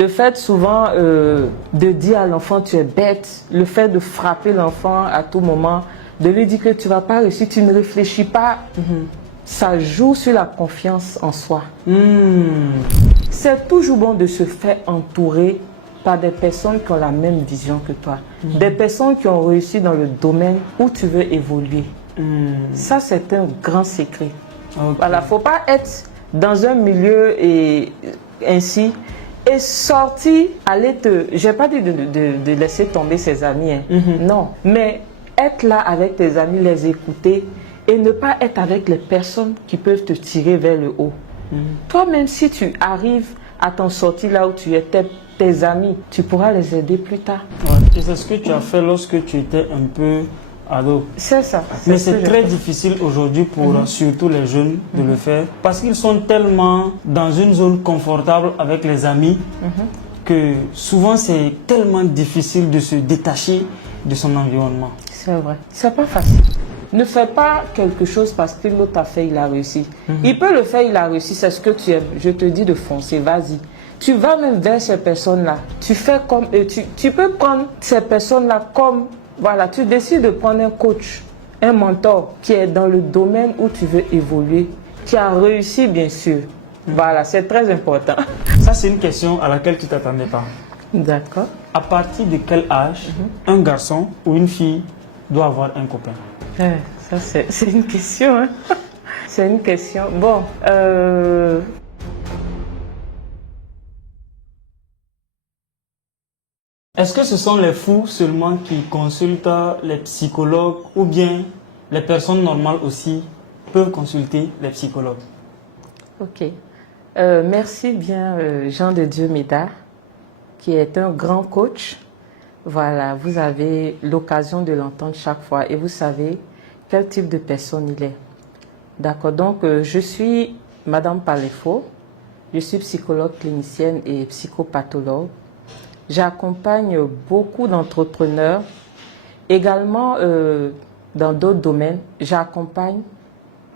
Le fait souvent de dire à l'enfant tu es bête, le fait de frapper l'enfant à tout moment, de lui dire que tu ne vas pas réussir, tu ne réfléchis pas, ça joue sur la confiance en soi. C'est toujours bon de se faire entourer par des personnes qui ont la même vision que toi, des personnes qui ont réussi dans le domaine où tu veux évoluer. Ça, c'est un grand secret. Voilà, il ne faut pas être dans un milieu et ainsi et sortir, aller te... Je n'ai pas dit de laisser tomber ses amis, hein. Non, mais être là avec tes amis, les écouter et ne pas être avec les personnes qui peuvent te tirer vers le haut. Toi-même, si tu arrives à t'en sortir là où tu étais, tes amis, tu pourras les aider plus tard. Et c'est ce que tu as fait lorsque tu étais un peu ado. C'est ça. Mais c'est très difficile aujourd'hui pour surtout les jeunes de le faire parce qu'ils sont tellement dans une zone confortable avec les amis que souvent c'est tellement difficile de se détacher de son environnement. C'est vrai. C'est pas facile. Ne fais pas quelque chose parce que l'autre a fait, il a réussi. Il peut le faire, il a réussi, c'est ce que tu aimes. Je te dis de foncer, vas-y. Tu vas même vers ces personnes-là. Tu fais comme eux. Tu peux prendre ces personnes-là comme... Voilà, tu décides de prendre un coach, un mentor qui est dans le domaine où tu veux évoluer, qui a réussi bien sûr. Voilà, c'est très important. Ça, c'est une question à laquelle tu ne t'attendais pas. D'accord. À partir de quel âge un garçon ou une fille doit avoir un copain? Ça, c'est une question. Hein? C'est une question. Bon, est-ce que ce sont les fous seulement qui consultent les psychologues ou bien les personnes normales aussi peuvent consulter les psychologues? Ok. Merci bien Jean de Dieu Médard, qui est un grand coach. Voilà, vous avez l'occasion de l'entendre chaque fois et vous savez quel type de personne il est. D'accord, donc je suis Madame Paléfo, je suis psychologue clinicienne et psychopathologue. J'accompagne beaucoup d'entrepreneurs, également dans d'autres domaines. J'accompagne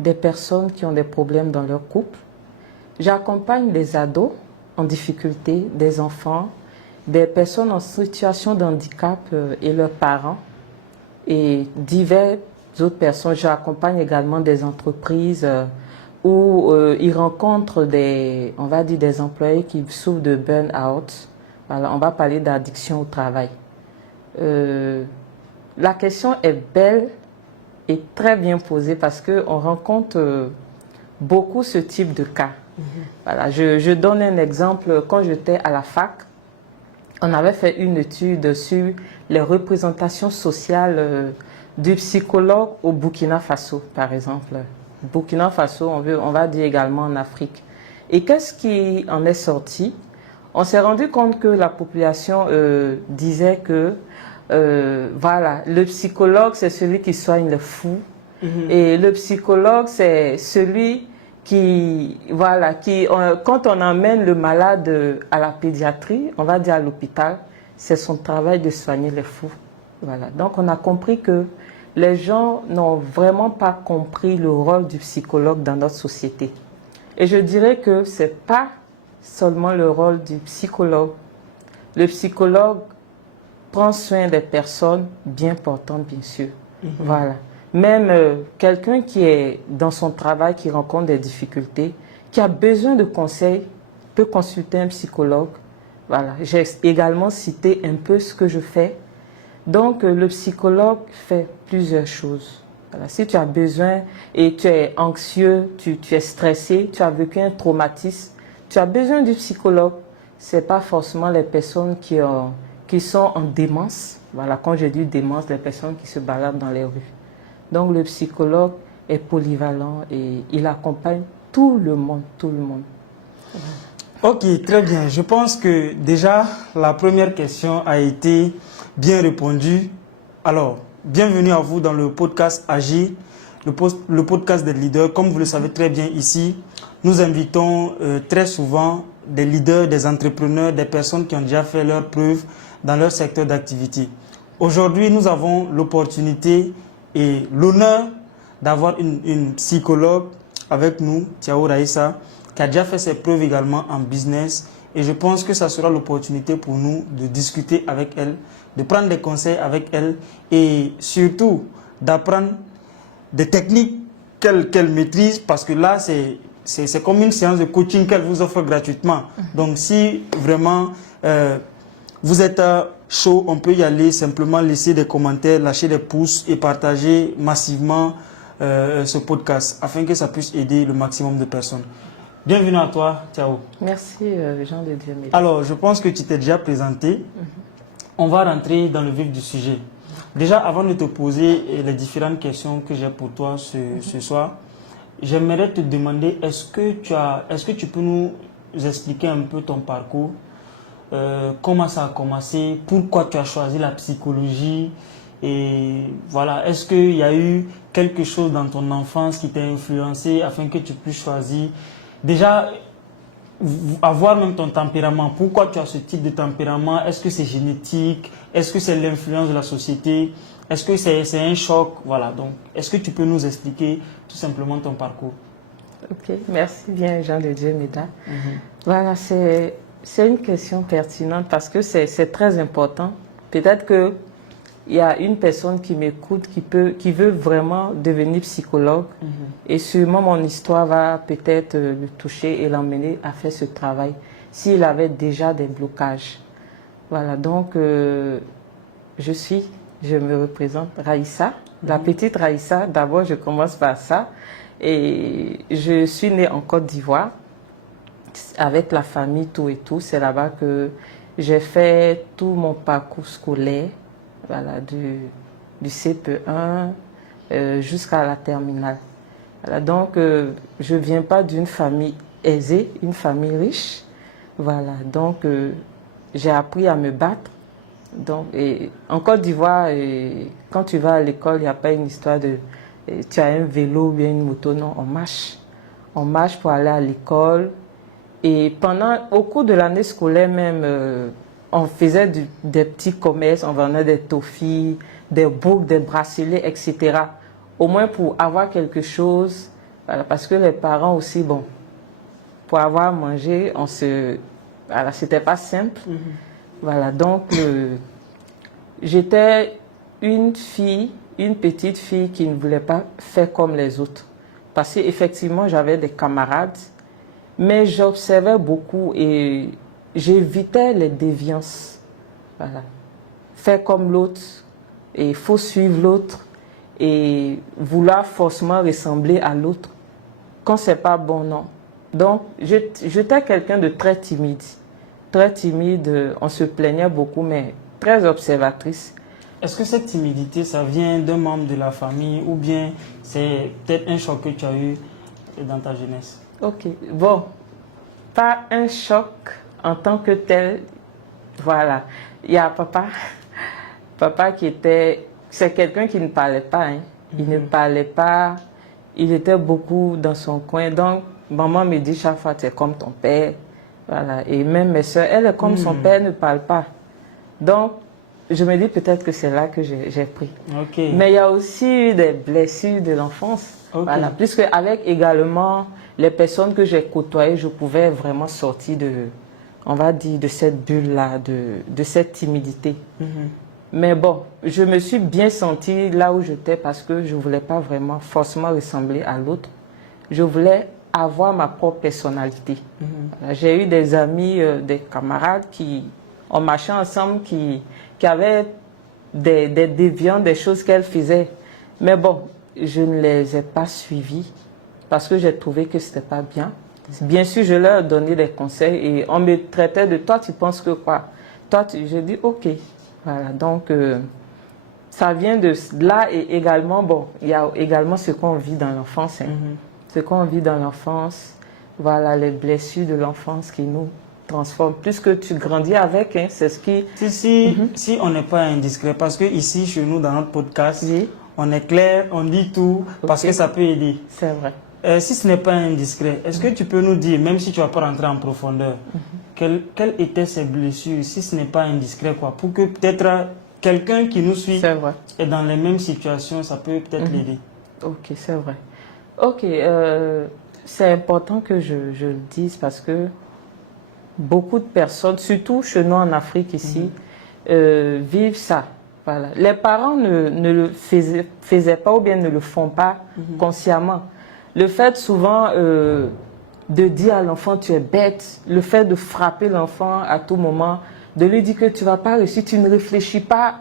des personnes qui ont des problèmes dans leur couple. J'accompagne des ados en difficulté, des enfants, des personnes en situation de handicap et leurs parents et diverses autres personnes. J'accompagne également des entreprises où ils rencontrent on va dire des employés qui souffrent de burn-out. Voilà, on va parler d'addiction au travail. La question est belle et très bien posée parce qu'on rencontre beaucoup ce type de cas. Voilà, je donne un exemple. Quand j'étais à la fac, on avait fait une étude sur les représentations sociales du psychologue au Burkina Faso, par exemple. Burkina Faso, on va dire également en Afrique. Et qu'est-ce qui en est sorti? On s'est rendu compte que la population disait que voilà, le psychologue, c'est celui qui soigne le fou. Et le psychologue, c'est celui qui, voilà, quand on emmène le malade à la pédiatrie, on va dire à l'hôpital, c'est son travail de soigner les fous. Voilà. Donc on a compris que les gens n'ont vraiment pas compris le rôle du psychologue dans notre société. Et je dirais que ce n'est pas seulement le rôle du psychologue. Le psychologue prend soin des personnes bien portantes, bien sûr. Voilà. Même quelqu'un qui est dans son travail, qui rencontre des difficultés, qui a besoin de conseils, peut consulter un psychologue. Voilà. J'ai également cité un peu ce que je fais. Donc, le psychologue fait plusieurs choses. Voilà. Si tu as besoin et tu es anxieux, tu es stressé, tu as vécu un traumatisme, tu as besoin du psychologue. Ce n'est pas forcément les personnes qui sont en démence. Voilà, quand je dis démence, les personnes qui se baladent dans les rues. Donc le psychologue est polyvalent et il accompagne tout le monde, tout le monde. Ok, très bien. Je pense que déjà la première question a été bien répondue. Alors, bienvenue à vous dans le podcast Agir, le podcast des leaders. Comme vous le savez très bien ici, nous invitons très souvent des leaders, des entrepreneurs, des personnes qui ont déjà fait leurs preuves dans leur secteur d'activité. Aujourd'hui, nous avons l'opportunité et l'honneur d'avoir une psychologue avec nous, Tiao Raïssa, qui a déjà fait ses preuves également en business Et je pense que ça sera l'opportunité pour nous de discuter avec elle, de prendre des conseils avec elle et surtout d'apprendre des techniques qu'elle maîtrise, parce que là, c'est comme une séance de coaching qu'elle vous offre gratuitement. Donc, si vraiment vous êtes chaud, on peut y aller, simplement laisser des commentaires, lâcher des pouces et partager massivement ce podcast afin que ça puisse aider le maximum de personnes. Bienvenue à toi, Thiao. Merci Jean de Dieu. Alors, je pense que tu t'es déjà présenté. On va rentrer dans le vif du sujet. Déjà, avant de te poser les différentes questions que j'ai pour toi ce soir, j'aimerais te demander, est-ce que tu peux nous expliquer un peu ton parcours, comment ça a commencé, pourquoi tu as choisi la psychologie et voilà, est-ce qu'il y a eu quelque chose dans ton enfance qui t'a influencé afin que tu puisses choisir déjà avoir même ton tempérament. Pourquoi tu as ce type de tempérament? Est-ce que c'est génétique? Est-ce que c'est l'influence de la société? Est-ce que c'est un choc? Voilà, donc est-ce que tu peux nous expliquer tout simplement ton parcours? Ok, merci bien Jean de Dieu Méda. Voilà, c'est une question pertinente parce que c'est très important. Peut-être que il y a une personne qui m'écoute qui veut vraiment devenir psychologue et sûrement mon histoire va peut-être le toucher et l'emmener à faire ce travail s'il avait déjà des blocages. Voilà, donc je me représente Raïssa, la petite Raïssa. D'abord, je commence par ça. Et je suis née en Côte d'Ivoire avec la famille, tout et tout. C'est là-bas que j'ai fait tout mon parcours scolaire. Voilà, du CP1 jusqu'à la terminale. Voilà, donc, je ne viens pas d'une famille aisée, une famille riche. Voilà, donc, j'ai appris à me battre. Donc, et en Côte d'Ivoire, quand tu vas à l'école, il n'y a pas une histoire de tu as un vélo ou bien une moto. Non, on marche. On marche pour aller à l'école. Et au cours de l'année scolaire même, on faisait des petits commerces, on vendait des toffees, des boucles, des bracelets, etc. Au moins pour avoir quelque chose, voilà, parce que les parents aussi, bon, pour avoir à manger, voilà, c'était pas simple. Voilà, donc j'étais une petite fille qui ne voulait pas faire comme les autres. Parce qu'effectivement, j'avais des camarades, mais j'observais beaucoup et j'évitais les déviances. Voilà. Faire comme l'autre, et il faut suivre l'autre et vouloir forcément ressembler à l'autre. Quand c'est pas bon, non. Donc, j'étais quelqu'un de très timide. Très timide, on se plaignait beaucoup, mais très observatrice. Est-ce que cette timidité, ça vient d'un membre de la famille ou bien c'est peut-être un choc que tu as eu dans ta jeunesse? Ok, bon, pas un choc en tant que tel. Voilà, il y a papa c'est quelqu'un qui ne parlait pas, hein. Il ne parlait pas, il était beaucoup dans son coin. Donc, maman me dit chaque fois, tu es comme ton père. Voilà, et même mes soeurs, elle est comme son père, ne parle pas. Donc, je me dis peut-être que c'est là que j'ai pris. Okay. Mais il y a aussi eu des blessures de l'enfance. Okay. Voilà, puisque avec également les personnes que j'ai côtoyées, je pouvais vraiment sortir on va dire, de cette bulle-là, de cette timidité. Mais bon, je me suis bien sentie là où j'étais parce que je ne voulais pas vraiment forcément ressembler à l'autre. Je voulais avoir ma propre personnalité. J'ai eu des amis, des camarades on marchait ensemble, qui avaient des déviants, des choses qu'elles faisaient. Mais bon, je ne les ai pas suivies parce que j'ai trouvé que ce n'était pas bien. Bien sûr, je leur donnais des conseils et on me traitait de toi, tu penses que quoi? J'ai dit ok. Voilà, donc ça vient de là et également, bon, il y a également ce qu'on vit dans l'enfance. Hein. Ce qu'on vit dans l'enfance, voilà, les blessures de l'enfance qui nous transforment. Plus que tu grandis avec, hein, c'est ce qui... Si on n'est pas indiscret, parce que ici, chez nous, dans notre podcast, on est clair, on dit tout, parce que ça peut aider. C'est vrai. Si ce n'est pas indiscret, est-ce que tu peux nous dire, même si tu ne vas pas rentrer en profondeur, quelles étaient ces blessures, si ce n'est pas indiscret, quoi, pour que peut-être quelqu'un qui nous suit est dans les mêmes situations, ça peut peut-être l'aider. Ok, c'est vrai. Ok, c'est important que je le dise parce que Beaucoup de personnes, surtout chez nous en Afrique ici, vivent ça. Voilà. Les parents ne le faisaient pas ou bien ne le font pas consciemment. Le fait souvent de dire à l'enfant tu es bête, le fait de frapper l'enfant à tout moment, de lui dire que tu ne vas pas réussir, tu ne réfléchis pas,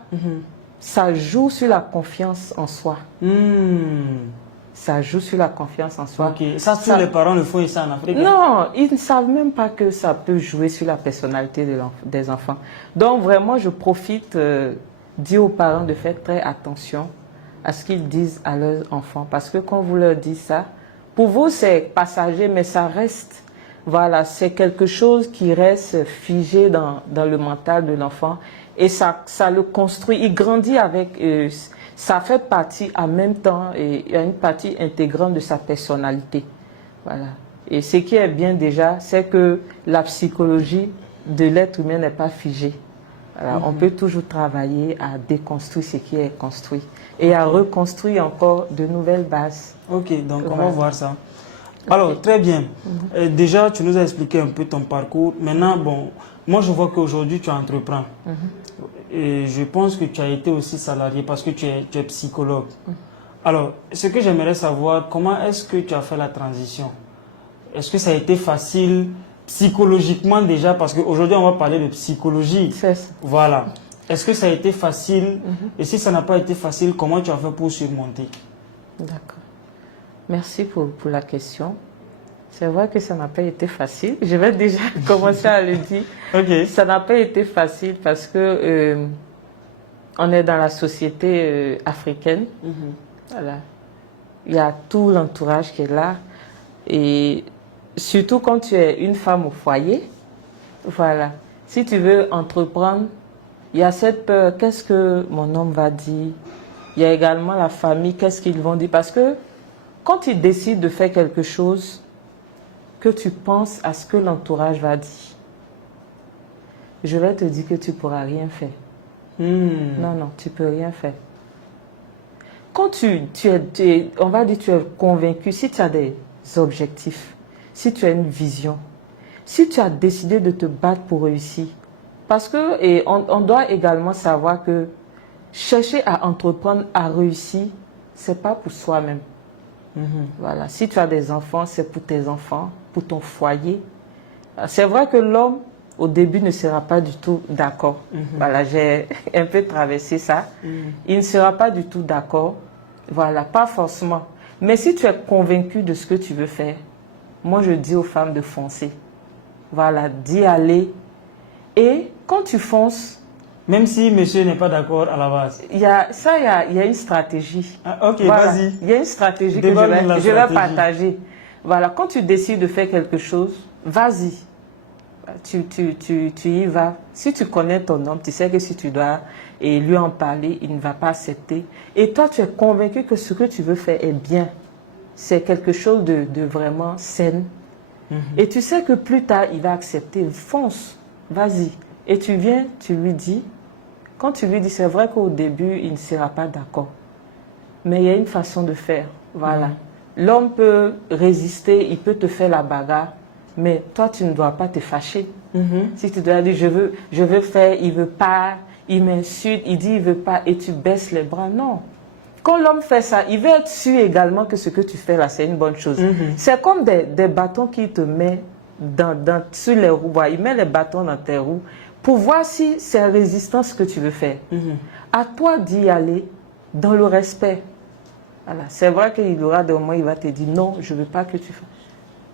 ça joue sur la confiance en soi. Ça joue sur la confiance en soi. Ok, ça, tous les parents le font ici en Afrique? Non, ils ne savent même pas que ça peut jouer sur la personnalité des enfants. Donc vraiment, je profite dire aux parents de faire très attention à ce qu'ils disent à leurs enfants. Parce que quand vous leur dites ça, pour vous c'est passager, mais ça reste, voilà, c'est quelque chose qui reste figé dans le mental de l'enfant. Et ça le construit, il grandit avec... ça fait partie en même temps, et il y a une partie intégrante de sa personnalité. Voilà. Et ce qui est bien déjà, c'est que la psychologie de l'être humain n'est pas figée. Voilà. On peut toujours travailler à déconstruire ce qui est construit et à reconstruire encore de nouvelles bases. Ok, donc on va voir ça. Alors, très bien. Déjà, tu nous as expliqué un peu ton parcours. Maintenant, bon, moi je vois qu'aujourd'hui tu entreprends. Et je pense que tu as été aussi salarié parce que tu es psychologue. Alors, ce que j'aimerais savoir, comment est-ce que tu as fait la transition? Est-ce que ça a été facile psychologiquement déjà? Parce qu'aujourd'hui, on va parler de psychologie. C'est ça. Voilà. Est-ce que ça a été facile? Et si ça n'a pas été facile, comment tu as fait pour surmonter? D'accord. Merci pour la question. C'est vrai que ça n'a pas été facile. Je vais déjà commencer à le dire. Ok. Ça n'a pas été facile parce que on est dans la société africaine. Voilà. Il y a tout l'entourage qui est là. Et surtout quand tu es une femme au foyer, voilà. Si tu veux entreprendre, il y a cette peur. Qu'est-ce que mon homme va dire? Il y a également la famille. Qu'est-ce qu'ils vont dire? Parce que quand tu décides de faire quelque chose, que tu penses à ce que l'entourage va dire, je vais te dire que tu ne pourras rien faire. Non, non, tu ne peux rien faire. Quand on va dire tu es convaincu, si tu as des objectifs, si tu as une vision, si tu as décidé de te battre pour réussir, parce que, et on doit également savoir que chercher à entreprendre, à réussir, ce n'est pas pour soi-même. Voilà. Si tu as des enfants, c'est pour tes enfants, pour ton foyer. C'est vrai que l'homme, au début, ne sera pas du tout d'accord. Voilà, j'ai un peu traversé ça. Il ne sera pas du tout d'accord. Voilà, pas forcément. Mais si tu es convaincu de ce que tu veux faire, moi, je dis aux femmes de foncer. Voilà, d'y aller. Et quand tu fonces... Même si monsieur n'est pas d'accord à la base. Il y a une stratégie. Ah, ok, voilà. vas-y. Il y a une stratégie que je vais partager. Voilà, quand tu décides de faire quelque chose, vas-y. Tu y vas. Si tu connais ton homme, tu sais que si tu dois et lui en parler, il ne va pas accepter. Et toi, tu es convaincu que ce que tu veux faire est bien. C'est quelque chose de vraiment sain. Et tu sais que plus tard, il va accepter. Fonce, vas-y. Et tu viens, tu lui dis. Quand tu lui dis, c'est vrai qu'au début, il ne sera pas d'accord. Mais il y a une façon de faire. Voilà. L'homme peut résister, il peut te faire la bagarre. Mais toi, tu ne dois pas te fâcher. Si tu dois dire, je veux faire, il ne veut pas, il m'insulte, il dit, il ne veut pas, et tu baisses les bras. Non. Quand l'homme fait ça, il veut être sûr également que ce que tu fais là, c'est une bonne chose. C'est comme des bâtons qu'il te met sur les roues. Il met les bâtons dans tes roues pour voir si c'est résistant ce que tu veux faire. À toi d'y aller dans le respect. Voilà. C'est vrai qu'il y aura des moments où il va te dire, non, je ne veux pas que tu fasses.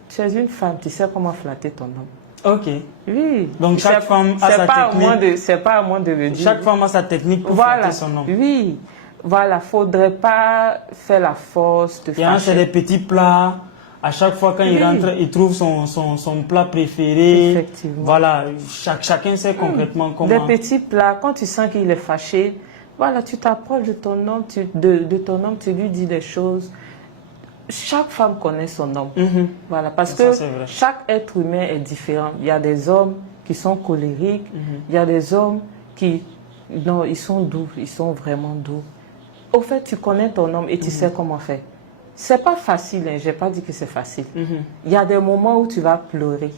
Tu es une femme, tu sais comment flatter ton homme. Ok. Oui. Donc chaque femme a sa technique. C'est pas à moi de le dire. Chaque femme a sa technique pour flatter son homme. Oui. Voilà, il ne faudrait pas faire la force. Il y a c'est des petits plats. À chaque fois quand il rentre, il trouve son plat préféré. Effectivement. Voilà, chacun sait concrètement comment. Des petits plats, quand tu sens qu'il est fâché, voilà, tu t'approches de ton homme, tu lui dis des choses. Chaque femme connaît son homme. Voilà, parce que chaque être humain est différent. Il y a des hommes qui sont colériques, il y a des hommes qui, non, ils sont doux, ils sont vraiment doux. Au fait, tu connais ton homme et tu sais comment faire. C'est pas facile, hein, je n'ai pas dit que c'est facile. Il y a des moments où tu vas pleurer.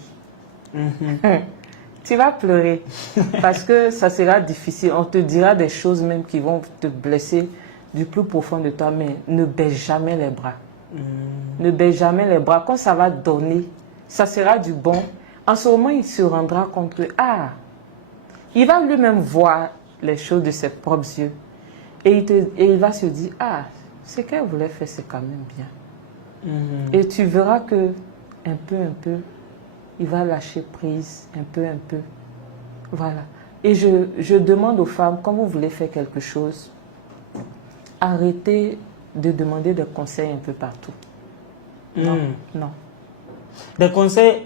Tu vas pleurer parce que ça sera difficile. On te dira des choses même qui vont te blesser du plus profond de toi, mais ne baisse jamais les bras. Ne baisse jamais les bras. Quand ça va donner, ça sera du bon. En ce moment, il se rendra compte que, il va lui-même voir les choses de ses propres yeux. Et il va se dire, ce qu'elle voulait faire, c'est quand même bien. Et tu verras que, un peu, il va lâcher prise, un peu. Voilà. Et je demande aux femmes, quand vous voulez faire quelque chose, arrêtez de demander des conseils un peu partout. Non. Des conseils,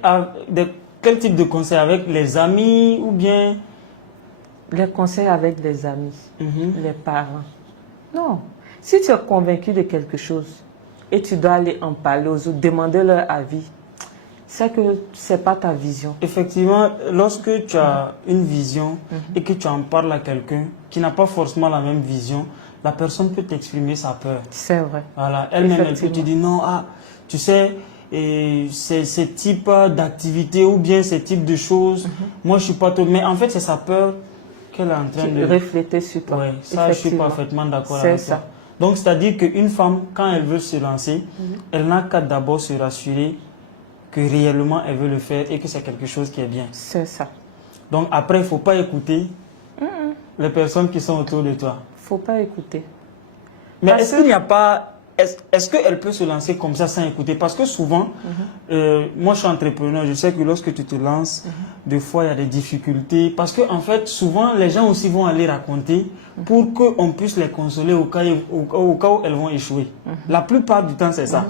quel type de conseils? Avec les amis ou bien? Les conseils avec les amis, les parents. Non. Si tu es convaincu de quelque chose et tu dois aller en parler aux autres, demander leur avis, c'est que ce n'est pas ta vision. Effectivement, lorsque tu as une vision et que tu en parles à quelqu'un qui n'a pas forcément la même vision, la personne peut t'exprimer sa peur. C'est vrai. Voilà, elle-même, elle peut te dire non, tu sais, ce type d'activité ou bien ce type de choses, moi je suis pas trop. Mais en fait, c'est sa peur qu'elle est en train de refléter sur toi. Oui, ça, je suis parfaitement d'accord avec ça. toi. Donc, c'est-à-dire qu'une femme, quand elle veut se lancer, elle n'a qu'à d'abord se rassurer que réellement elle veut le faire et que c'est quelque chose qui est bien. C'est ça. Donc, après, il ne faut pas écouter les personnes qui sont autour de toi. Il ne faut pas écouter. Mais est-ce qu'il n'y a pas... Est-ce qu'elle peut se lancer comme ça sans écouter? Parce que souvent, moi je suis entrepreneur, je sais que lorsque tu te lances, des fois il y a des difficultés. Parce que en fait, souvent les gens aussi vont aller raconter pour qu'on puisse les consoler au cas où elles vont échouer. La plupart du temps c'est ça.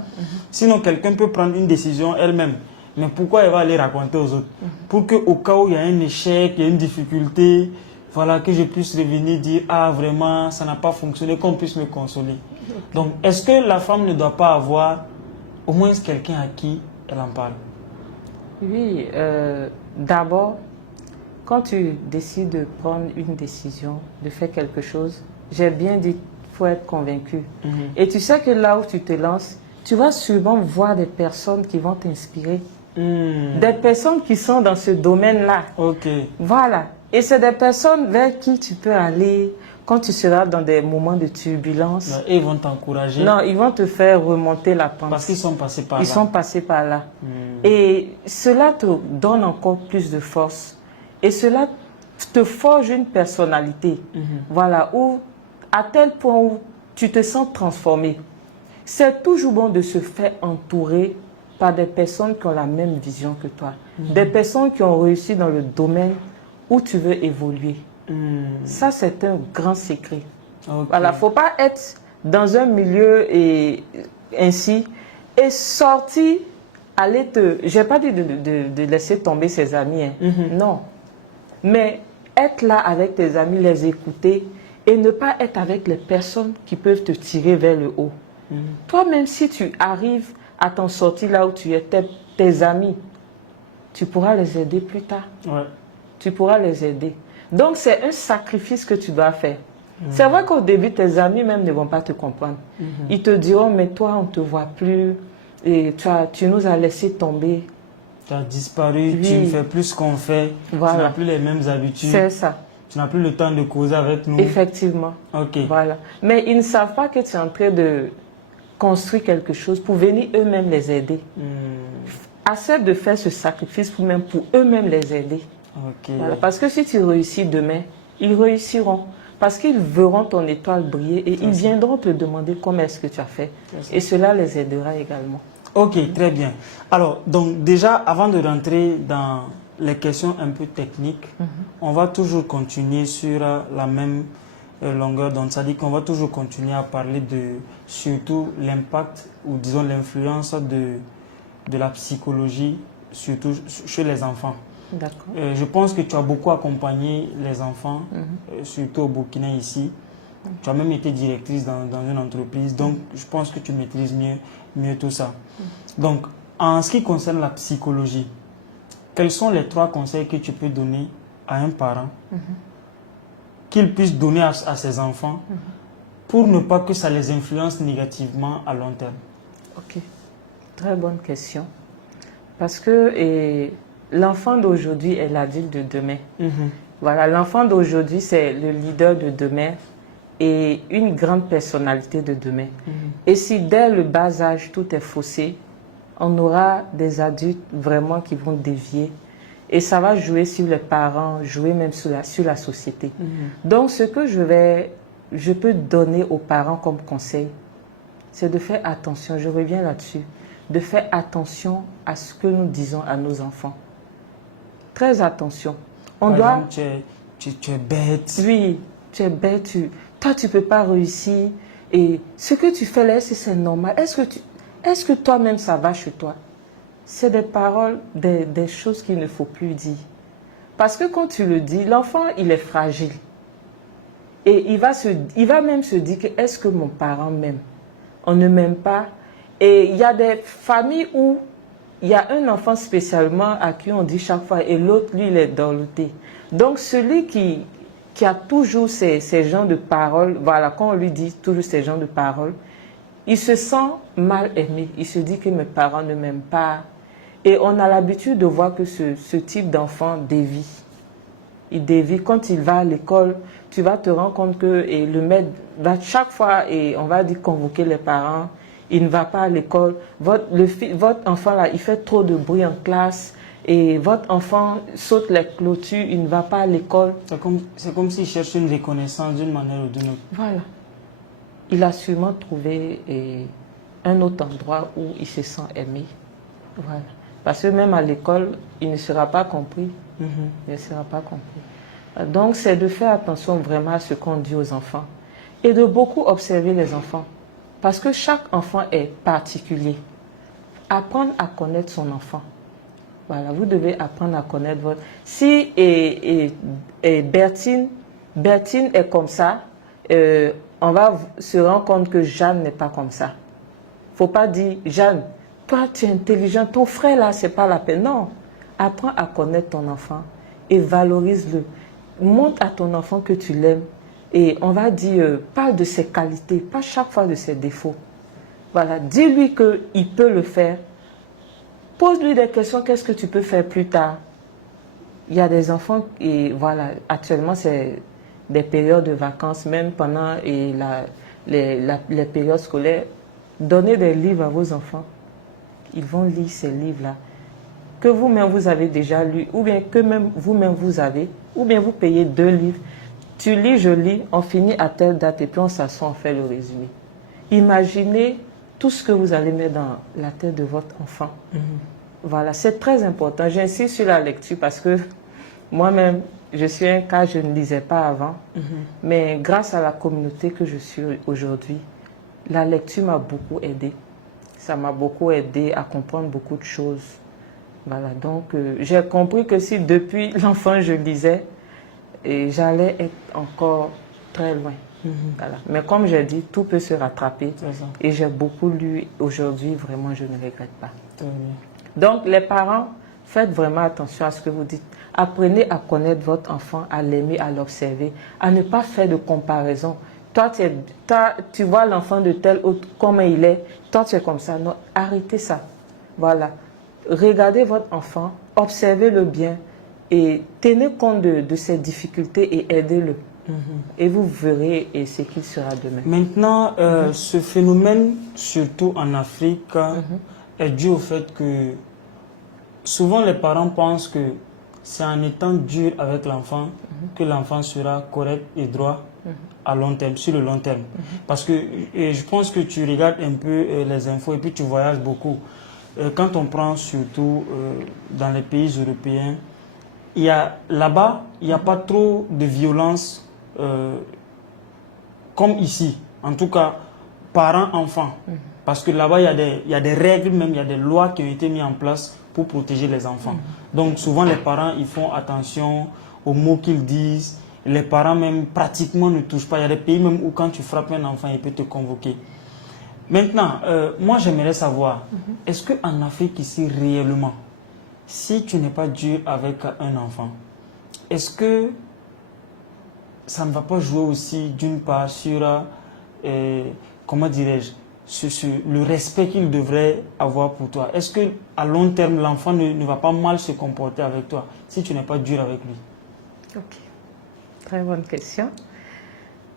Sinon quelqu'un peut prendre une décision elle-même. Mais pourquoi elle va aller raconter aux autres? Pour qu'au cas où il y a un échec, il y a une difficulté, voilà, que je puisse revenir dire vraiment ça n'a pas fonctionné, qu'on puisse me consoler. Donc, est-ce que la femme ne doit pas avoir au moins quelqu'un à qui elle en parle? Oui, d'abord, quand tu décides de prendre une décision, de faire quelque chose, j'ai bien dit, il faut être convaincu. Et tu sais que là où tu te lances, tu vas sûrement voir des personnes qui vont t'inspirer. Des personnes qui sont dans ce domaine-là. Ok. Voilà. Et c'est des personnes vers qui tu peux aller quand tu seras dans des moments de turbulence. Et ils vont t'encourager. Non, ils vont te faire remonter la pente. Parce qu'ils sont passés par là. Ils sont passés par là. Et cela te donne encore plus de force. Et cela te forge une personnalité. Voilà, où à tel point où tu te sens transformé. C'est toujours bon de se faire entourer par des personnes qui ont la même vision que toi. Des personnes qui ont réussi dans le domaine où tu veux évoluer. Ça, c'est un grand secret. Voilà, il ne faut pas être dans un milieu ainsi et sortir, aller te... Je n'ai pas dit de laisser tomber ses amis. Non. Mais être là avec tes amis, les écouter et ne pas être avec les personnes qui peuvent te tirer vers le haut. Toi-même, si tu arrives à t'en sortir là où tu es, tes amis, tu pourras les aider plus tard. Tu pourras les aider. Donc, c'est un sacrifice que tu dois faire. C'est vrai qu'au début, tes amis même ne vont pas te comprendre. Ils te diront, mais toi, on ne te voit plus. Et tu nous as laissé tomber. Tu as disparu, tu ne fais plus ce qu'on fait. Voilà. Tu n'as plus les mêmes habitudes. C'est ça. Tu n'as plus le temps de causer avec nous. Effectivement. Ok. Voilà. Mais ils ne savent pas que tu es en train de construire quelque chose pour venir eux-mêmes les aider. Accepte de faire ce sacrifice pour eux-mêmes les aider. Voilà. Parce que si tu réussis demain, ils réussiront. Parce qu'ils verront ton étoile briller et ils viendront te demander comment est-ce que tu as fait. Et cela les aidera également. Ok, très bien. Alors, donc déjà, avant de rentrer dans les questions un peu techniques, on va toujours continuer sur la même longueur d'onde. C'est-à-dire qu'on va toujours continuer à parler de surtout l'impact ou disons l'influence de la psychologie, surtout chez les enfants. D'accord. Je pense que tu as beaucoup accompagné les enfants, surtout au Burkina ici. Tu as même été directrice dans une entreprise, donc je pense que tu maîtrises mieux tout ça. Donc, en ce qui concerne la psychologie, quels sont les 3 conseils que tu peux donner à un parent qu'il puisse donner à ses enfants pour ne pas que ça les influence négativement à long terme? Ok, très bonne question. Parce que l'enfant d'aujourd'hui est l'adulte de demain. Voilà, l'enfant d'aujourd'hui, c'est le leader de demain et une grande personnalité de demain. Et si dès le bas âge, tout est faussé, on aura des adultes vraiment qui vont dévier. Et ça va jouer sur les parents, jouer même sur la société. Donc, ce que je peux donner aux parents comme conseil, c'est de faire attention, je reviens là-dessus, de faire attention à ce que nous disons à nos enfants. Très attention. On doit... Exemple, tu es bête. Oui, tu es bête, toi tu ne peux pas réussir. Et ce que tu fais là, c'est normal. Est-ce que toi-même ça va chez toi? C'est des paroles, des choses qu'il ne faut plus dire. Parce que quand tu le dis, l'enfant, il est fragile. Et il va même se dire que est-ce que mon parent m'aime? On ne m'aime pas. Et il y a des familles où il y a un enfant spécialement à qui on dit chaque fois et l'autre, lui, il est dorloté. Donc celui qui a toujours ces genres de paroles, voilà, quand on lui dit toujours ces genres de paroles, il se sent mal aimé. Il se dit que mes parents ne m'aiment pas. Et on a l'habitude de voir que ce type d'enfant dévie. Il dévie. Quand il va à l'école, tu vas te rendre compte que le maître va chaque fois, on va dire convoquer les parents, il ne va pas à l'école. Votre enfant là, il fait trop de bruit en classe. Et votre enfant saute les clôtures, il ne va pas à l'école. C'est comme s'il cherche une reconnaissance d'une manière ou d'une autre. Voilà. Il a sûrement trouvé un autre endroit où il se sent aimé. Voilà. Parce que même à l'école, il ne sera pas compris. Il ne sera pas compris. Donc, c'est de faire attention vraiment à ce qu'on dit aux enfants. Et de beaucoup observer les enfants. Parce que chaque enfant est particulier. Apprendre à connaître son enfant. Voilà, vous devez apprendre à connaître votre... Si Bertine est comme ça, on va se rendre compte que Jeanne n'est pas comme ça. Il ne faut pas dire, Jeanne, toi tu es intelligent, ton frère là, c'est pas la peine. Non, apprends à connaître ton enfant et valorise-le. Montre à ton enfant que tu l'aimes et on va dire, parle de ses qualités, pas chaque fois de ses défauts. Voilà, dis-lui qu'il peut le faire. Pose-lui des questions, qu'est-ce que tu peux faire plus tard? Il y a des enfants, et voilà, actuellement c'est des périodes de vacances, même pendant les périodes scolaires. Donnez des livres à vos enfants. Ils vont lire ces livres-là. Que vous-même vous avez déjà lu, ou bien que même vous-même vous avez, ou bien vous payez 2 livres. Tu lis, je lis, on finit à telle date et puis on s'assoit, on fait le résumé. Imaginez tout ce que vous allez mettre dans la tête de votre enfant. Voilà, c'est très important. J'insiste sur la lecture parce que moi-même, je suis un cas, je ne lisais pas avant. Mais grâce à la communauté que je suis aujourd'hui, la lecture m'a beaucoup aidé. Ça m'a beaucoup aidé à comprendre beaucoup de choses. Voilà, donc j'ai compris que si depuis l'enfant je lisais, j'allais être encore très loin. Voilà. Mais comme j'ai dit, tout peut se rattraper. Et j'ai beaucoup lu aujourd'hui, vraiment, je ne regrette pas. Donc, les parents, faites vraiment attention à ce que vous dites. Apprenez à connaître votre enfant, à l'aimer, à l'observer, à ne pas faire de comparaison. Toi, tu vois l'enfant de tel autre, comment il est. Toi, tu es comme ça. Non, arrêtez ça. Voilà. Regardez votre enfant, observez-le bien et tenez compte de ses difficultés et aidez-le. Et vous verrez ce qu'il sera demain. Maintenant, ce phénomène, surtout en Afrique, est dû au fait que souvent les parents pensent que c'est en étant dur avec l'enfant que l'enfant sera correct et droit à long terme, sur le long terme. Parce que je pense que tu regardes un peu les infos et puis tu voyages beaucoup. Quand on prend surtout dans les pays européens, là-bas, il n'y a pas trop de violence comme ici. En tout cas, parents-enfants. Parce que là-bas, il y a des règles, même il y a des lois qui ont été mises en place pour protéger les enfants. Donc souvent, les parents, ils font attention aux mots qu'ils disent. Les parents même pratiquement ne touchent pas. Il y a des pays même où quand tu frappes un enfant, il peut te convoquer. Maintenant, moi j'aimerais savoir, est-ce qu'en Afrique ici réellement, si tu n'es pas dur avec un enfant, est-ce que ça ne va pas jouer aussi d'une part sur, comment dirais-je, le respect qu'il devrait avoir pour toi? Est-ce qu'à long terme, l'enfant ne va pas mal se comporter avec toi si tu n'es pas dur avec lui? Ok, très bonne question.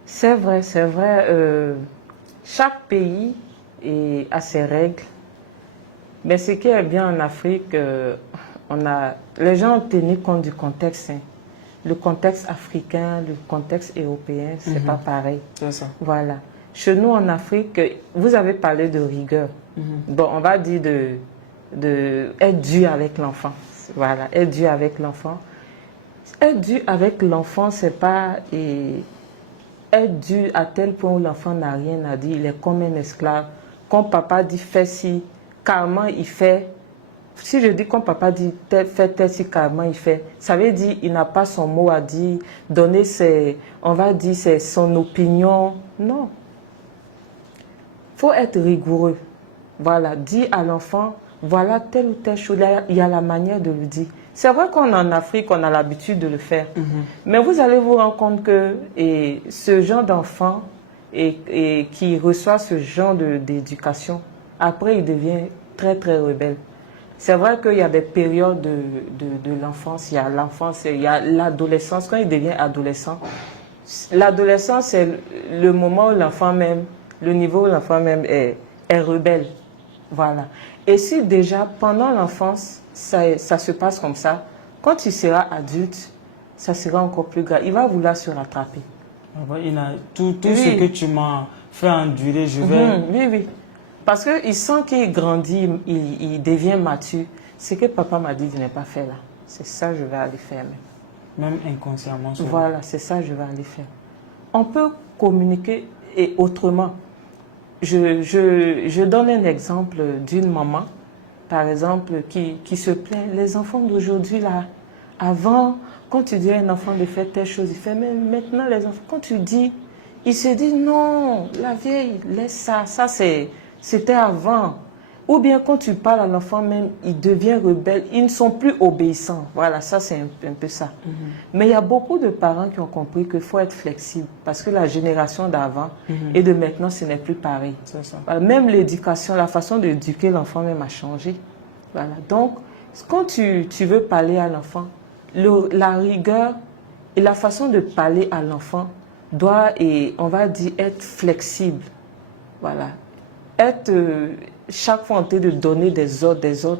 C'est vrai, c'est vrai. Chaque pays a ses règles. Mais ce qui est bien en Afrique, les gens ont tenu compte du contexte. Hein. Le contexte africain, le contexte européen, c'est pas pareil. C'est ça. Voilà. Chez nous en Afrique, vous avez parlé de rigueur. Bon, on va dire de être dur avec l'enfant. Voilà, être dur avec l'enfant. Être dur avec l'enfant, c'est pas être dur à tel point où l'enfant n'a rien à dire. Il est comme un esclave. Quand papa dit fais ci, carrément il fait. Si je dis quand papa dit fais tel si, carrément il fait. Ça veut dire il n'a pas son mot à dire, donner on va dire son opinion. Non. Il faut être rigoureux. Voilà, dire à l'enfant, voilà telle ou telle chose. Il y a la manière de le dire. C'est vrai qu'en Afrique, on a l'habitude de le faire. Mais vous allez vous rendre compte que ce genre d'enfant qui reçoit ce genre d'éducation, après il devient très très rebelle. C'est vrai qu'il y a des périodes de l'enfance. Il y a l'enfance, il y a l'adolescence. Quand il devient adolescent, l'adolescence, c'est le moment où l'enfant même, le niveau où l'enfant même est rebelle. Voilà. Et si déjà, pendant l'enfance, ça se passe comme ça, quand il sera adulte, ça sera encore plus grave. Il va vouloir se rattraper. Tout ce que tu m'as fait endurer, je vais... Oui. Parce qu'il sent qu'il grandit, il devient mature. Ce que papa m'a dit de ne pas faire là, c'est ça que je vais aller faire même inconsciemment. Voilà, c'est ça que je vais aller faire. On peut communiquer et autrement. Je donne un exemple d'une maman, par exemple, qui se plaint. Les enfants d'aujourd'hui, là, avant, quand tu dis à un enfant de faire telle chose, il fait, mais maintenant, les enfants, quand tu dis, il se dit, non, la vieille, laisse ça, c'était avant. Ou bien quand tu parles à l'enfant même, il devient rebelle, ils ne sont plus obéissants. Voilà, ça c'est un peu ça. Mais il y a beaucoup de parents qui ont compris qu'il faut être flexible parce que la génération d'avant et de maintenant, ce n'est plus pareil. C'est ça. Voilà, même l'éducation, la façon d'éduquer l'enfant même a changé. Voilà. Donc, quand tu veux parler à l'enfant, la rigueur et la façon de parler à l'enfant doit, on va dire, être flexible. Voilà. Être chaque fois en train de donner des ordres.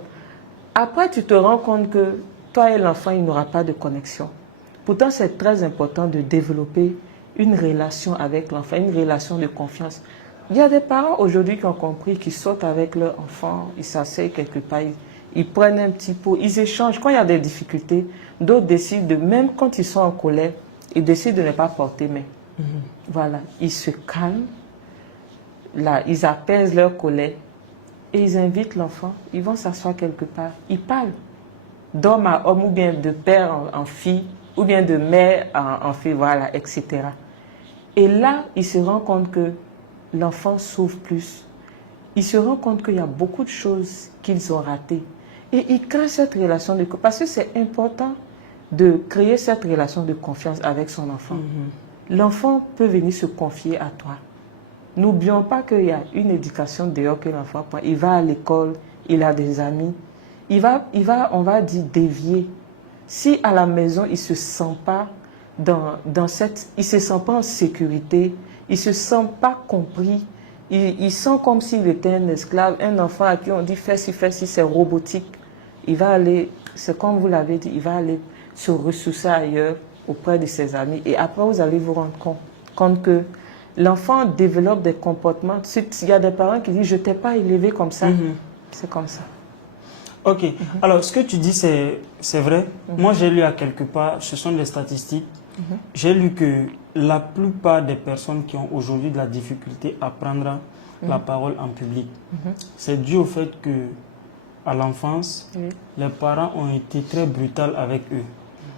Après, tu te rends compte que toi et l'enfant, il n'aura pas de connexion. Pourtant, c'est très important de développer une relation avec l'enfant, une relation de confiance. Il y a des parents aujourd'hui qui ont compris qu'ils sortent avec leur enfant, ils s'asseyent quelque part, ils prennent un petit pot, ils échangent. Quand il y a des difficultés, d'autres décident, même quand ils sont en colère, ils décident de ne pas porter main. Voilà, ils se calment. Là, ils apaisent leur colère et ils invitent l'enfant, ils vont s'asseoir quelque part, ils parlent d'homme à homme ou bien de père en fille ou bien de mère en fille, voilà, etc. Et là, ils se rendent compte que l'enfant souffre plus. Ils se rendent compte qu'il y a beaucoup de choses qu'ils ont ratées. Et ils créent cette relation de confiance. Parce que c'est important de créer cette relation de confiance avec son enfant. L'enfant peut venir se confier à toi. N'oublions pas qu'il y a une éducation dehors que l'enfant prend. Il va à l'école, il a des amis. Il va, on va dire, dévier. Si à la maison, il ne se sent pas il se sent pas en sécurité, il ne se sent pas compris, il sent comme s'il était un esclave, un enfant à qui on dit fais ci, c'est robotique. Il va aller, c'est comme vous l'avez dit, il va aller se ressourcer ailleurs auprès de ses amis. Et après, vous allez vous rendre compte que l'enfant développe des comportements. Il y a des parents qui disent, je ne t'ai pas élevé comme ça. C'est comme ça. Ok. Alors, ce que tu dis, c'est vrai. Moi, j'ai lu à quelque part, ce sont des statistiques. J'ai lu que la plupart des personnes qui ont aujourd'hui de la difficulté à prendre la parole en public, c'est dû au fait que, à l'enfance, les parents ont été très brutaux avec eux.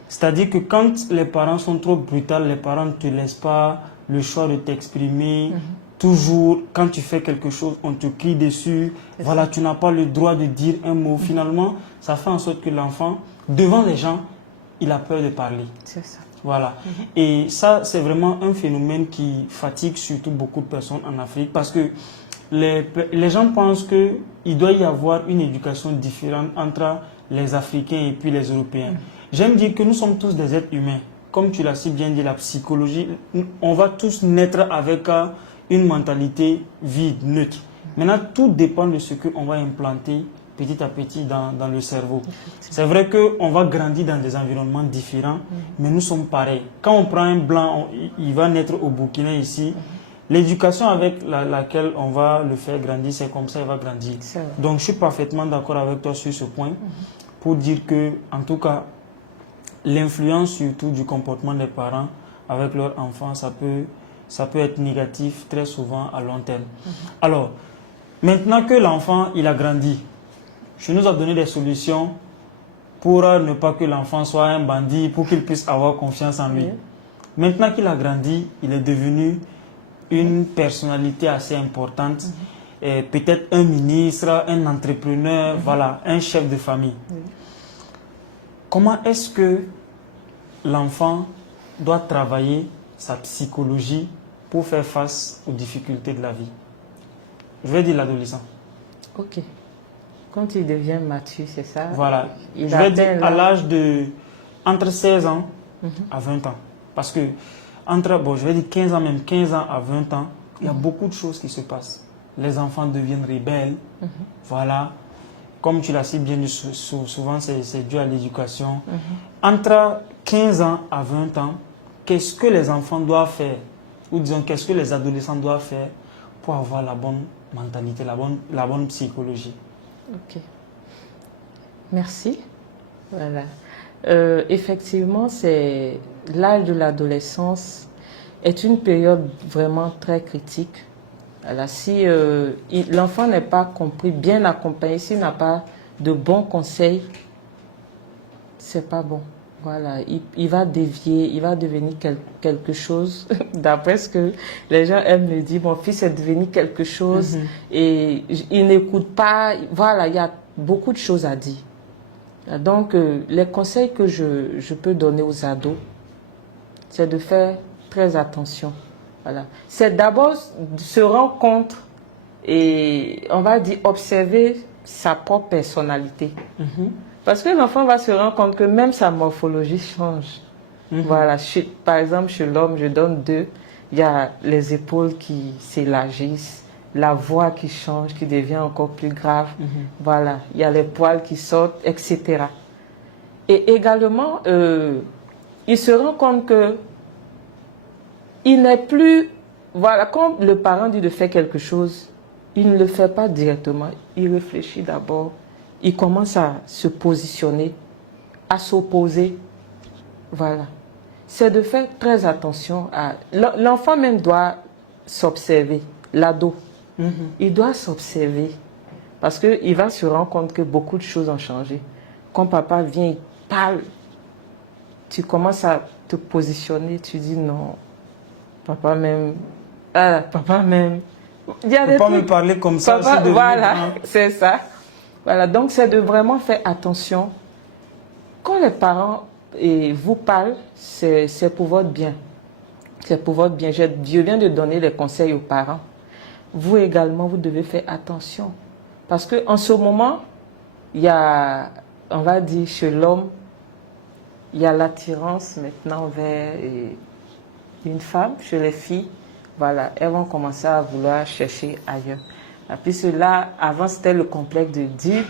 C'est-à-dire que quand les parents sont trop brutaux, les parents ne te laissent pas le choix de t'exprimer. Toujours, quand tu fais quelque chose, on te crie dessus. Voilà, tu n'as pas le droit de dire un mot. Finalement, ça fait en sorte que l'enfant, devant les gens, il a peur de parler. C'est ça. Voilà. Et ça, c'est vraiment un phénomène qui fatigue surtout beaucoup de personnes en Afrique. Parce que les gens pensent qu'il doit y avoir une éducation différente entre les Africains et puis les Européens. J'aime dire que nous sommes tous des êtres humains. Comme tu l'as si bien dit, la psychologie, on va tous naître avec une mentalité vide, neutre. Maintenant, tout dépend de ce qu'on va implanter petit à petit dans le cerveau. C'est vrai qu'on va grandir dans des environnements différents, mais nous sommes pareils. Quand on prend un blanc, il va naître au Burkina ici. L'éducation avec laquelle on va le faire grandir, c'est comme ça qu'il va grandir. Donc, je suis parfaitement d'accord avec toi sur ce point pour dire que, en tout cas, l'influence surtout du comportement des parents avec leurs enfants, ça peut être négatif très souvent à long terme. Alors, maintenant que l'enfant il a grandi, je nous ai donné des solutions pour ne pas que l'enfant soit un bandit, pour qu'il puisse avoir confiance en lui. Maintenant qu'il a grandi, il est devenu une personnalité assez importante, peut-être un ministre, un entrepreneur, voilà, un chef de famille. Comment est-ce que l'enfant doit travailler sa psychologie pour faire face aux difficultés de la vie? Je vais dire l'adolescent. Ok. Quand il devient mature, c'est ça? Voilà. Je vais dire à l'âge de entre 16 ans à 20 ans. Parce que je vais dire 15 ans, même 15 ans à 20 ans, il y a beaucoup de choses qui se passent. Les enfants deviennent rebelles. Voilà. Comme tu l'as si bien dit, souvent c'est dû à l'éducation. Entre 15 ans à 20 ans, qu'est-ce que les enfants doivent faire? Ou disons, qu'est-ce que les adolescents doivent faire pour avoir la bonne mentalité, la bonne psychologie? Ok. Merci. Voilà. Effectivement, l'âge de l'adolescence est une période vraiment très critique. Alors, si l'enfant n'est pas compris, bien accompagné, s'il n'a pas de bons conseils, c'est pas bon. Voilà, il va dévier, il va devenir quelque chose. D'après ce que les gens aiment me dire, mon fils est devenu quelque chose et il n'écoute pas. Voilà, il y a beaucoup de choses à dire. Donc, les conseils que je peux donner aux ados, c'est de faire très attention. Voilà. C'est d'abord se rendre compte et, on va dire, observer sa propre personnalité. Parce que l'enfant va se rendre compte que même sa morphologie change. Voilà. Par exemple, chez l'homme, je donne deux. Il y a les épaules qui s'élargissent, la voix qui change, qui devient encore plus grave. Voilà. Il y a les poils qui sortent, etc. Et également, il se rend compte que il n'est plus... Voilà, quand le parent dit de faire quelque chose, il ne le fait pas directement. Il réfléchit d'abord. Il commence à se positionner, à s'opposer. Voilà. C'est de faire très attention à... L'enfant même doit s'observer, l'ado. Il doit s'observer. Parce qu'il va se rendre compte que beaucoup de choses ont changé. Quand papa vient, il parle, tu commences à te positionner, tu dis non, papa même... Ah, papa même... Il y a pas me parler comme ça. Papa, voilà, c'est ça. Voilà, donc c'est de vraiment faire attention. Quand les parents vous parlent, c'est pour votre bien. C'est pour votre bien. Je viens de donner les conseils aux parents. Vous également, vous devez faire attention. Parce qu'en ce moment, il y a, on va dire, chez l'homme, il y a l'attirance maintenant vers une femme, chez les filles. Voilà, elles vont commencer à vouloir chercher ailleurs. Et puis cela, avant c'était le complexe de Deep,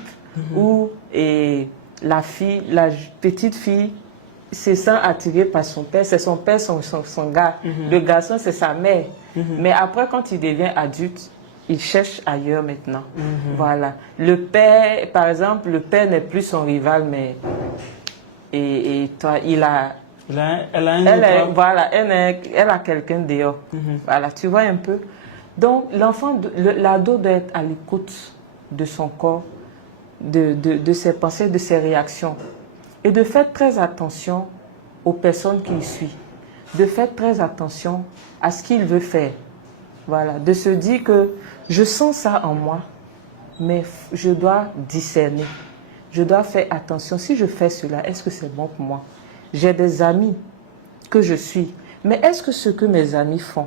où la petite fille se sent attirée par son père. C'est son père, son gars. Le garçon, c'est sa mère. Mais après, quand il devient adulte, il cherche ailleurs maintenant. Voilà. Le père, par exemple, le père n'est plus son rival, mais toi, elle a quelqu'un dehors. Voilà, tu vois un peu. Donc, l'ado doit être à l'écoute de son corps, de ses pensées, de ses réactions. Et de faire très attention aux personnes qu'il suit. De faire très attention à ce qu'il veut faire. Voilà, de se dire que je sens ça en moi, mais je dois discerner. Je dois faire attention. Si je fais cela, est-ce que c'est bon pour moi? J'ai des amis que je suis. Mais est-ce que ce que mes amis font,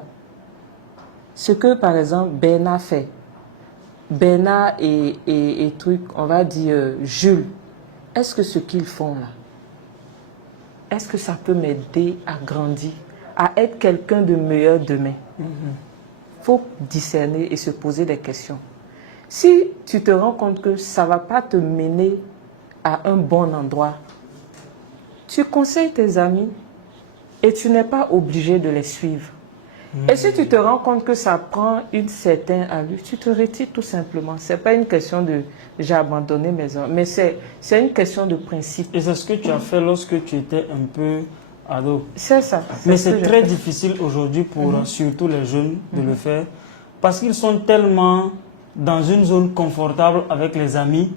ce que par exemple Bernard fait, Bernard et truc, on va dire Jules, est-ce que ce qu'ils font là, est-ce que ça peut m'aider à grandir, à être quelqu'un de meilleur demain? Faut discerner et se poser des questions. Si tu te rends compte que ça ne va pas te mener à un bon endroit, tu conseilles tes amis et tu n'es pas obligé de les suivre. Et si tu te rends compte que ça prend une certaine allure, tu te retires tout simplement. Ce n'est pas une question de j'ai abandonné mes hommes, mais c'est une question de principe. Et c'est ce que tu as fait lorsque tu étais un peu ado. C'est ça. Mais c'est très difficile aujourd'hui pour surtout les jeunes de le faire parce qu'ils sont tellement dans une zone confortable avec les amis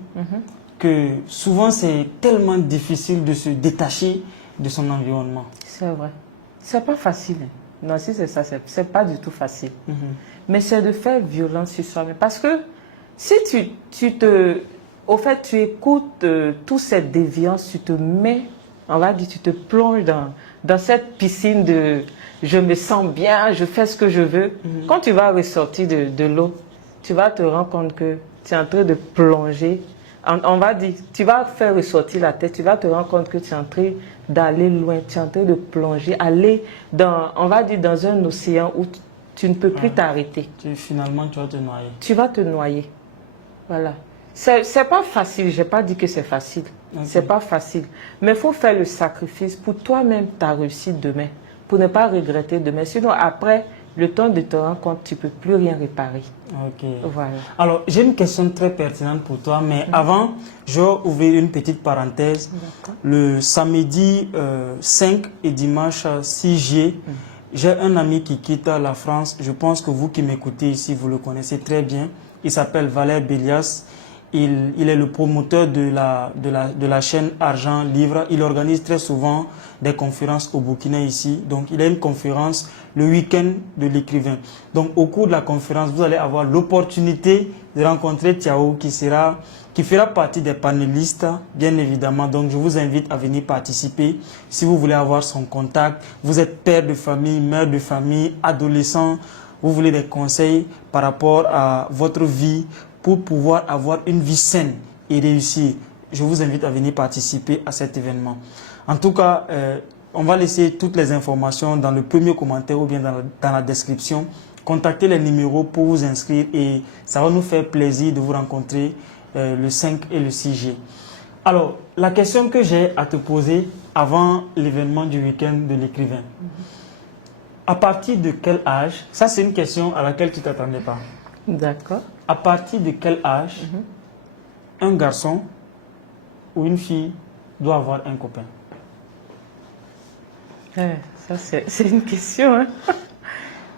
que souvent c'est tellement difficile de se détacher de son environnement. C'est vrai. C'est pas facile. Non, si c'est ça, c'est pas du tout facile. Mais c'est de faire violence sur soi-même. Parce que si au fait, tu écoutes toute cette déviance, tu te mets, on va dire, tu te plonges dans cette piscine de je me sens bien, je fais ce que je veux. Quand tu vas ressortir de l'eau, tu vas te rendre compte que tu es en train de plonger. On va dire, tu vas faire ressortir la tête, tu vas te rendre compte que tu es en train d'aller loin, tu es en train de plonger, aller dans, on va dire, dans un océan où tu ne peux plus t'arrêter. Finalement, tu vas te noyer. Tu vas te noyer. Voilà. C'est pas facile, je n'ai pas dit que c'est facile. C'est pas facile. Mais il faut faire le sacrifice pour toi-même ta réussite demain, pour ne pas regretter demain. Sinon, après, le temps de te rendre compte, tu ne peux plus rien réparer. Ok. Voilà. Alors, j'ai une question très pertinente pour toi, mais avant, je vais ouvrir une petite parenthèse. Le samedi 5 et dimanche 6 juillet, j'ai un ami qui quitte la France. Je pense que vous qui m'écoutez ici, vous le connaissez très bien. Il s'appelle Valère Bélias. Il est le promoteur de la chaîne Argent Livre. Il organise très souvent des conférences au Burkina ici. Donc, il a une conférence le week-end de l'écrivain. Donc, au cours de la conférence, vous allez avoir l'opportunité de rencontrer Thiao qui fera partie des panélistes, bien évidemment. Donc, je vous invite à venir participer. Si vous voulez avoir son contact, vous êtes père de famille, mère de famille, adolescent, vous voulez des conseils par rapport à votre vie, pour pouvoir avoir une vie saine et réussir, je vous invite à venir participer à cet événement. En tout cas, on va laisser toutes les informations dans le premier commentaire ou bien dans la description. Contactez les numéros pour vous inscrire et ça va nous faire plaisir de vous rencontrer le 5 et le 6 juillet. Alors, la question que j'ai à te poser avant l'événement du week-end de l'écrivain. À partir de quel âge, ça c'est une question à laquelle tu ne t'attendais pas. D'accord. À partir de quel âge un garçon ou une fille doit avoir un copain? Ça, c'est une question. Hein?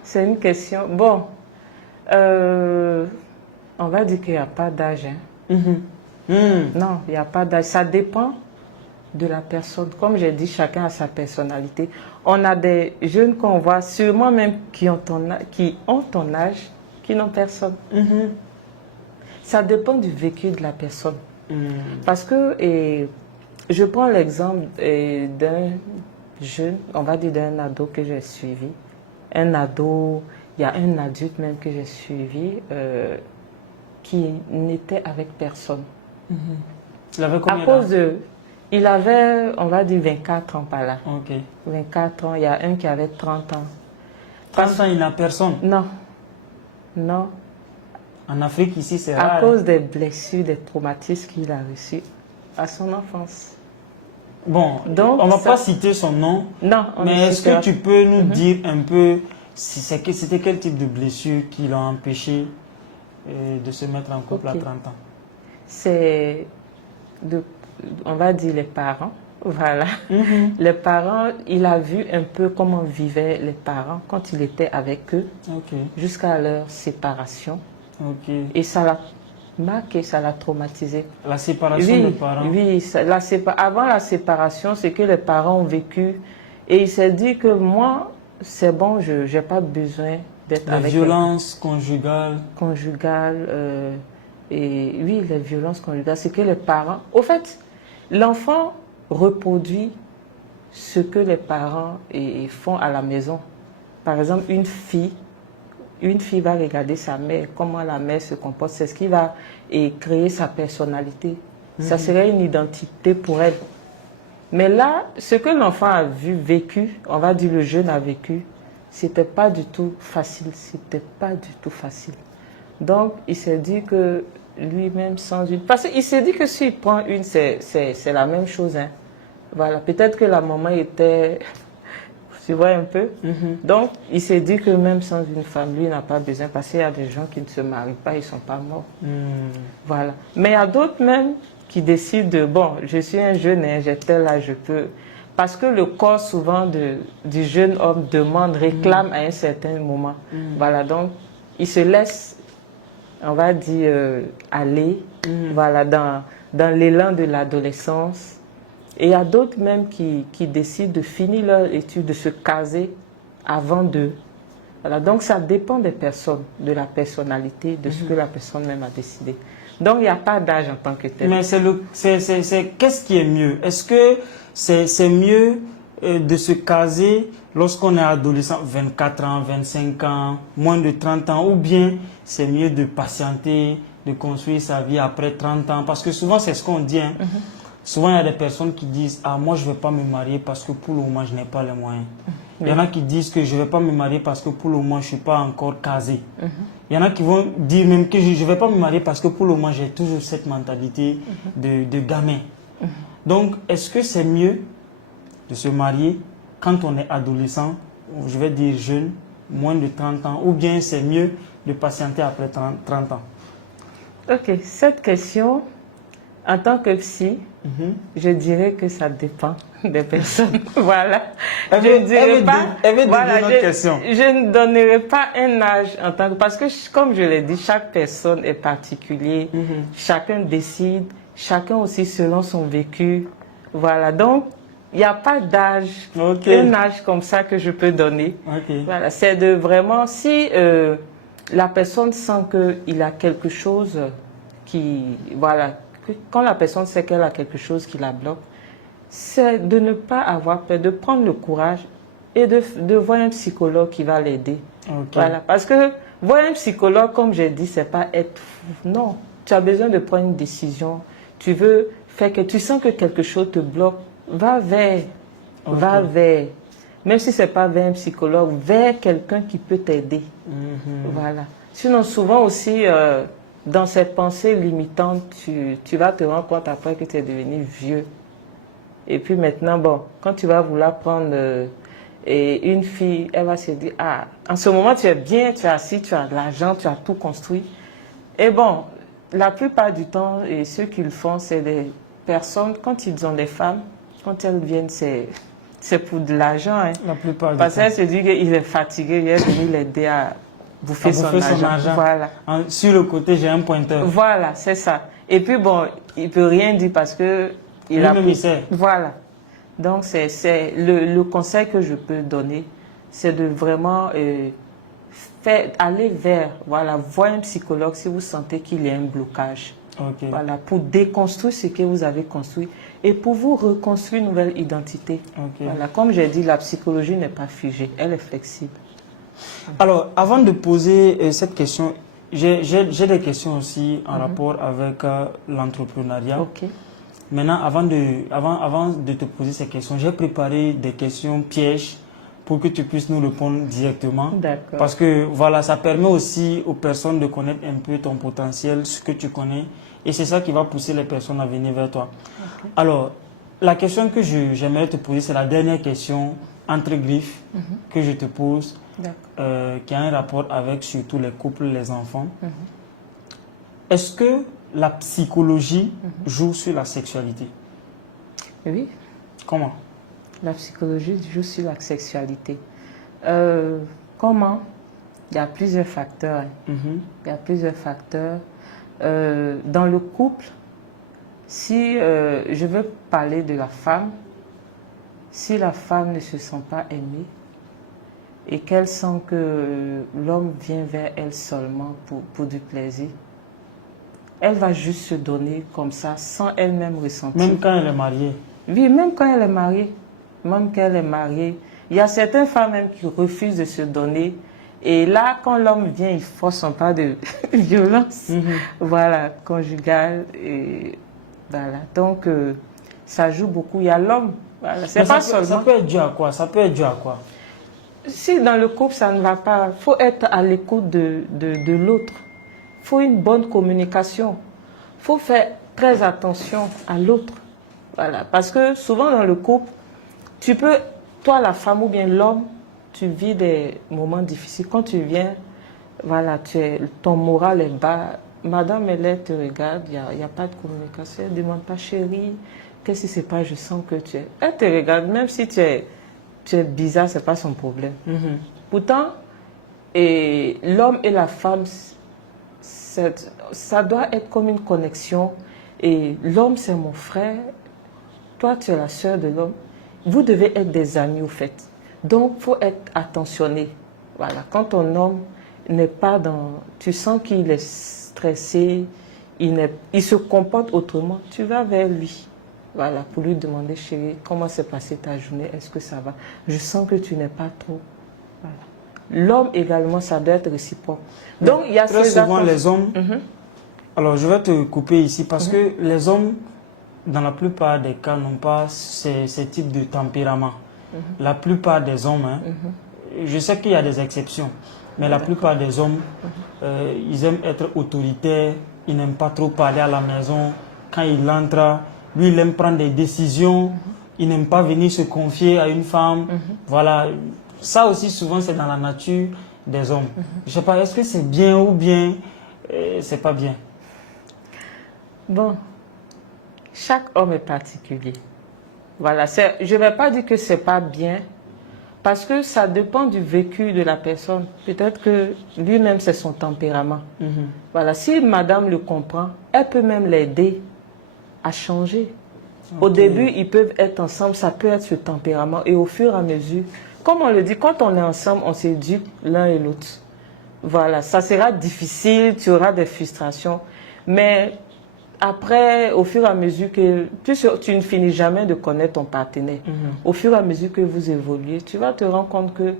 C'est une question. Bon, on va dire qu'il n'y a pas d'âge. Hein? Non, il n'y a pas d'âge. Ça dépend de la personne. Comme j'ai dit, chacun a sa personnalité. On a des jeunes qu'on voit, sûrement même qui ont ton âge, qui n'ont personne. Ça dépend du vécu de la personne. Parce que je prends l'exemple d'un jeune, on va dire d'un ado que j'ai suivi. Un ado, il y a un adulte même que j'ai suivi qui n'était avec personne. Il avait combien il avait, on va dire, 24 ans par là. Ok. 24 ans, il y a un qui avait 30 ans. 30 ans, il n'a personne? Non. Non. En Afrique, ici, c'est rare. À cause des blessures, des traumatismes qu'il a reçus à son enfance. Bon, donc, on ne va pas citer son nom. Non. Mais est-ce que tu peux nous dire un peu si c'était quel type de blessure qui l'a empêché de se mettre en couple à 30 ans? C'est, on va dire, les parents. Voilà. Les parents, il a vu un peu comment vivaient les parents quand il était avec eux, jusqu'à leur séparation. Et ça l'a marqué, ça l'a traumatisé. La séparation des parents? Oui, avant la séparation, c'est que les parents ont vécu. Et il s'est dit que moi, c'est bon, je n'ai pas besoin d'être avec... Les violences conjugales. Et oui, les violences conjugales, c'est que les parents... Au fait, l'enfant reproduit ce que les parents font à la maison. Par exemple, une fille une fille va regarder sa mère, comment la mère se comporte, c'est ce qui va créer sa personnalité. Ça serait une identité pour elle. Mais là, ce que l'enfant a vu, vécu, on va dire le jeune a vécu, c'était pas du tout facile, c'était pas du tout facile. Donc, il s'est dit que lui-même, sans une... Parce qu'il s'est dit que s'il prend une, c'est la même chose. Hein. Voilà, peut-être que la maman était... Tu vois un peu. Donc, il s'est dit que même sans une femme, lui n'a pas besoin, parce qu'il y a des gens qui ne se marient pas, ils ne sont pas morts. Voilà. Mais il y a d'autres même qui décident de, bon, je suis un jeune, hein, j'ai tel âge, je peux... Parce que le corps souvent du jeune homme demande, réclame à un certain moment. Voilà, donc il se laisse, on va dire, aller, voilà, dans l'élan de l'adolescence. Et il y a d'autres même qui décident de finir leur étude, de se caser avant d'eux. Voilà, donc ça dépend des personnes, de la personnalité, de ce que la personne même a décidé. Donc il n'y a pas d'âge en tant que tel. Mais qu'est-ce qui est mieux? Est-ce que c'est mieux de se caser lorsqu'on est adolescent, 24 ans, 25 ans, moins de 30 ans, ou bien c'est mieux de patienter, de construire sa vie après 30 ans? Parce que souvent c'est ce qu'on dit. Hein. Souvent, il y a des personnes qui disent « Ah, moi, je ne vais pas me marier parce que pour le moment, je n'ai pas les moyens. » Il y en a qui disent que je ne vais pas me marier parce que pour le moment, je ne suis pas encore casé. Il y en a qui vont dire même que je ne vais pas me marier parce que pour le moment, j'ai toujours cette mentalité de gamin. Donc, est-ce que c'est mieux de se marier quand on est adolescent, je vais dire jeune, moins de 30 ans, ou bien c'est mieux de patienter après 30 ans? Ok, cette question, en tant que psy, je dirais que ça dépend des personnes. Voilà. Je ne donnerai pas un âge en tant que... Parce que, comme je l'ai dit, chaque personne est particulière. Chacun décide, chacun aussi selon son vécu. Voilà. Donc, il n'y a pas d'âge, un âge comme ça que je peux donner. Voilà. C'est de vraiment... Si la personne sent qu'il a quelque chose qui... Voilà. Quand la personne sait qu'elle a quelque chose qui la bloque, c'est de ne pas avoir peur, de prendre le courage et de voir un psychologue qui va l'aider. Voilà. Parce que voir un psychologue, comme j'ai dit, c'est pas être fou. Non, tu as besoin de prendre une décision. Tu veux faire que tu sens que quelque chose te bloque, va vers, même si c'est pas vers un psychologue, vers quelqu'un qui peut t'aider. Voilà. Sinon, souvent aussi, dans cette pensée limitante, tu vas te rendre compte après que tu es devenu vieux. Et puis maintenant, bon, quand tu vas vouloir prendre une fille, elle va se dire, ah, en ce moment tu es bien, tu es assis, tu as de l'argent, tu as tout construit. Et bon, la plupart du temps, et ceux qui le font, c'est des personnes, quand ils ont des femmes, quand elles viennent, c'est pour de l'argent. Hein. La plupart du temps. Parce qu'elle se dit qu'il est fatigué, il est venu l'aider à bouffer son argent. Voilà. Sur le côté, j'ai un pointeur. Voilà, c'est ça. Et puis bon, il ne peut rien dire parce que... Voilà. Donc, c'est le conseil que je peux donner, c'est de vraiment aller vers, voilà, voir un psychologue si vous sentez qu'il y a un blocage. Voilà, pour déconstruire ce que vous avez construit et pour vous reconstruire une nouvelle identité. Voilà, comme j'ai dit, la psychologie n'est pas figée, elle est flexible. Alors, avant de poser cette question, j'ai des questions aussi en rapport avec l'entrepreneuriat. Maintenant, avant de te poser ces questions, j'ai préparé des questions pièges pour que tu puisses nous répondre directement. Parce que voilà, ça permet aussi aux personnes de connaître un peu ton potentiel, ce que tu connais. Et c'est ça qui va pousser les personnes à venir vers toi. Alors, la question que j'aimerais te poser, c'est la dernière question entre griffes que je te pose, qui a un rapport avec surtout les couples, les enfants. Est-ce que la psychologie joue sur la sexualité? Oui. Comment? La psychologie joue sur la sexualité. Comment? Il y a plusieurs facteurs. Il y a plusieurs facteurs. Dans le couple, si je veux parler de la femme, si la femme ne se sent pas aimée et qu'elle sent que l'homme vient vers elle seulement pour du plaisir, elle va juste se donner comme ça, sans elle-même ressentir. Même quand elle est mariée? Oui, même quand elle est mariée. Même quand elle est mariée. Il y a certaines femmes même qui refusent de se donner Et là, quand l'homme vient, il force un pas de violence, voilà, conjugale. Et voilà. Donc, ça joue beaucoup. Il y a l'homme. Voilà. C'est pas seulement. Ça peut être dû à quoi? Ça peut être dû à quoi? Si dans le couple, ça ne va pas, il faut être à l'écoute de l'autre. Il faut une bonne communication. Il faut faire très attention à l'autre. Voilà. Parce que souvent dans le couple, tu peux, toi la femme ou bien l'homme, tu vis des moments difficiles. Quand tu viens, voilà, ton moral est bas. Madame, elle te regarde, il n'y a pas de communication. Elle ne demande pas, chérie, qu'est-ce qui se passe? Je sens que tu es. Elle te regarde, même si tu es bizarre, ce n'est pas son problème. Pourtant, l'homme et la femme, ça doit être comme une connexion. Et l'homme, c'est mon frère. Toi, tu es la sœur de l'homme. Vous devez être des amis, au fait. Donc, il faut être attentionné. Voilà. Quand ton homme n'est pas dans... Tu sens qu'il est stressé, il se comporte autrement, tu vas vers lui. Voilà, pour lui demander, chérie, comment s'est passée ta journée? Est-ce que ça va? Je sens que tu n'es pas trop... Voilà. L'homme également, ça doit être réciproque. Donc, il y a très souvent, les hommes... Alors, je vais te couper ici parce que les hommes, dans la plupart des cas, n'ont pas ces types de tempérament. La plupart des hommes, je sais qu'il y a des exceptions, mais la plupart des hommes, ils aiment être autoritaires, ils n'aiment pas trop parler à la maison. Quand il entre, lui, il aime prendre des décisions, il n'aime pas venir se confier à une femme. Voilà, ça aussi, souvent, c'est dans la nature des hommes. Je ne sais pas, est-ce que c'est bien ou bien c'est pas bien? Bon, chaque homme est particulier. Voilà, je ne vais pas dire que ce n'est pas bien, parce que ça dépend du vécu de la personne. Peut-être que lui-même, c'est son tempérament. Voilà, si madame le comprend, elle peut même l'aider à changer. Au début, ils peuvent être ensemble, ça peut être ce tempérament. Et au fur et à mesure, comme on le dit, quand on est ensemble, on s'éduque l'un et l'autre. Voilà, ça sera difficile, tu auras des frustrations. Mais après, au fur et à mesure que tu ne finis jamais de connaître ton partenaire, au fur et à mesure que vous évoluez, tu vas te rendre compte que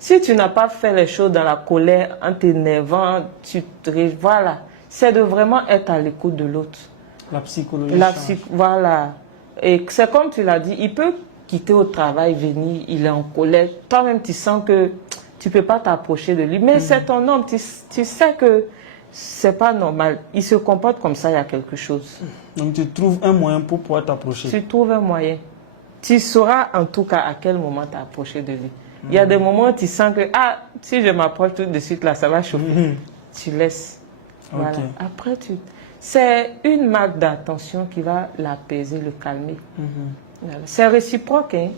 si tu n'as pas fait les choses dans la colère, en t'énervant, voilà, c'est de vraiment être à l'écoute de l'autre. La psychologie. Voilà. Et c'est comme tu l'as dit, il peut quitter au travail, venir, il est en colère. Toi-même, tu sens que tu ne peux pas t'approcher de lui. Mais c'est ton homme, tu sais que c'est pas normal. Il se comporte comme ça, il y a quelque chose. Donc tu trouves un moyen pour pouvoir t'approcher. Tu trouves un moyen. Tu sauras en tout cas à quel moment t'approcher de lui. Il y a des moments où tu sens que, si je m'approche tout de suite là, ça va chauffer. Tu laisses. Voilà. Après, c'est une marque d'attention qui va l'apaiser, le calmer. Voilà. C'est réciproque. Hein?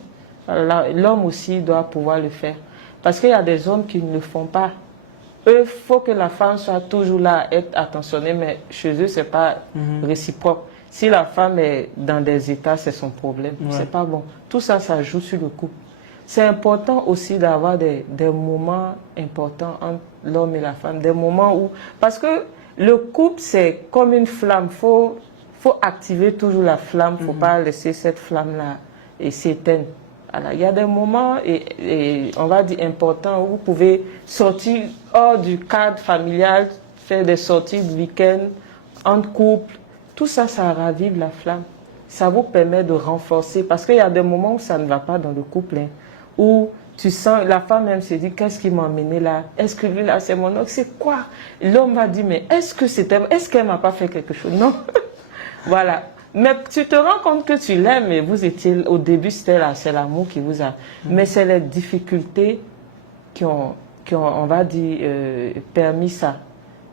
L'homme aussi doit pouvoir le faire. Parce qu'il y a des hommes qui ne le font pas. Eux, il faut que la femme soit toujours là, être attentionnée, mais chez eux, ce n'est pas réciproque. Si la femme est dans des états, c'est son problème. C'est pas bon. Tout ça, ça joue sur le couple. C'est important aussi d'avoir des moments importants entre l'homme et la femme. Des moments où... Parce que le couple, c'est comme une flamme. Faut activer toujours la flamme. Il ne faut pas laisser cette flamme-là s'éteindre. Voilà. Il y a des moments, et on va dire importants, où vous pouvez sortir hors du cadre familial, faire des sorties de week-end, entre couples. Tout ça, ça ravive la flamme. Ça vous permet de renforcer. Parce qu'il y a des moments où ça ne va pas dans le couple, où tu sens, la femme même se dit, qu'est-ce qui m'a emmené là? Est-ce que lui là, c'est mon homme? C'est quoi? L'homme va dire, mais est-ce qu'elle ne m'a pas fait quelque chose? Non. Voilà. Mais tu te rends compte que tu l'aimes et vous étiez, au début, c'est l'amour qui vous a... Mais c'est les difficultés qui ont on va dire, permis ça.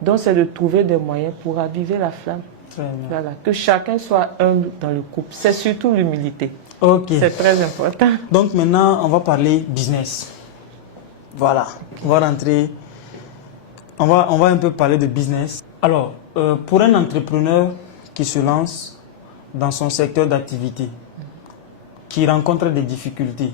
Donc, c'est de trouver des moyens pour raviver la flamme. Très bien. Voilà. Que chacun soit humble dans le couple. C'est surtout l'humilité. Ok. C'est très important. Donc, maintenant, on va parler business. Voilà. On va rentrer... On va un peu parler de business. Alors, pour un entrepreneur qui se lance dans son secteur d'activité, qui rencontre des difficultés.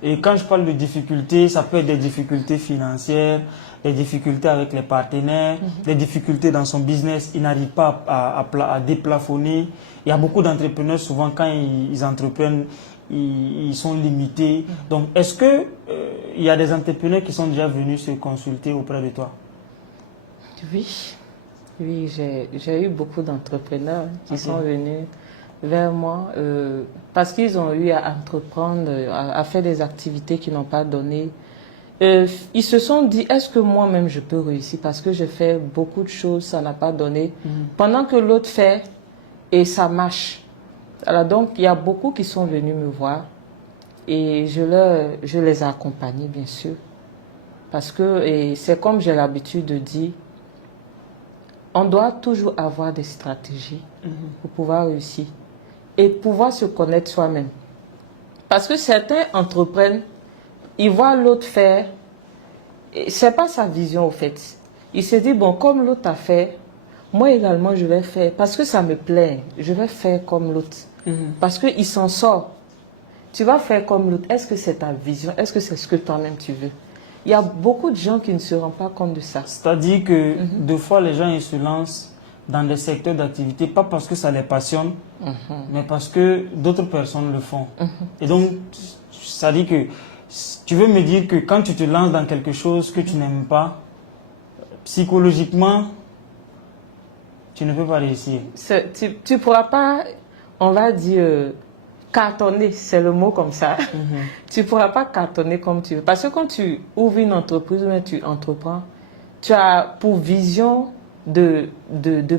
Et quand je parle de difficultés, ça peut être des difficultés financières, des difficultés avec les partenaires, des difficultés dans son business, il n'arrive pas à déplafonner. Il y a beaucoup d'entrepreneurs, souvent quand ils entreprennent, ils sont limités. Donc, est-ce que il y a des entrepreneurs qui sont déjà venus se consulter auprès de toi? Oui, oui, j'ai eu beaucoup d'entrepreneurs qui sont venus vers moi parce qu'ils ont eu à entreprendre, à faire des activités qui n'ont pas donné. Ils se sont dit, est-ce que moi-même je peux réussir parce que j'ai fait beaucoup de choses, ça n'a pas donné. Pendant que l'autre fait et ça marche. Alors donc, il y a beaucoup qui sont venus me voir et je les ai accompagnés, bien sûr. Parce que, et c'est comme j'ai l'habitude de dire, on doit toujours avoir des stratégies pour pouvoir réussir et pouvoir se connaître soi-même. Parce que certains entreprennent, ils voient l'autre faire, et c'est pas sa vision au fait. Il se dit, bon, comme l'autre a fait, moi également je vais faire, parce que ça me plaît, je vais faire comme l'autre. Parce qu'il s'en sort. Tu vas faire comme l'autre. Est-ce que c'est ta vision? Est-ce que c'est ce que toi-même tu veux? Il y a beaucoup de gens qui ne se rendent pas compte de ça. C'est-à-dire que deux fois les gens ils se lancent dans des secteurs d'activité, pas parce que ça les passionne, mais parce que d'autres personnes le font. Et donc, ça dit que tu veux me dire que quand tu te lances dans quelque chose que tu n'aimes pas, psychologiquement, tu ne peux pas réussir. Tu ne pourras pas, on va dire, cartonner, c'est le mot comme ça. Tu ne pourras pas cartonner comme tu veux. Parce que quand tu ouvres une entreprise ou tu entreprends, tu as pour vision de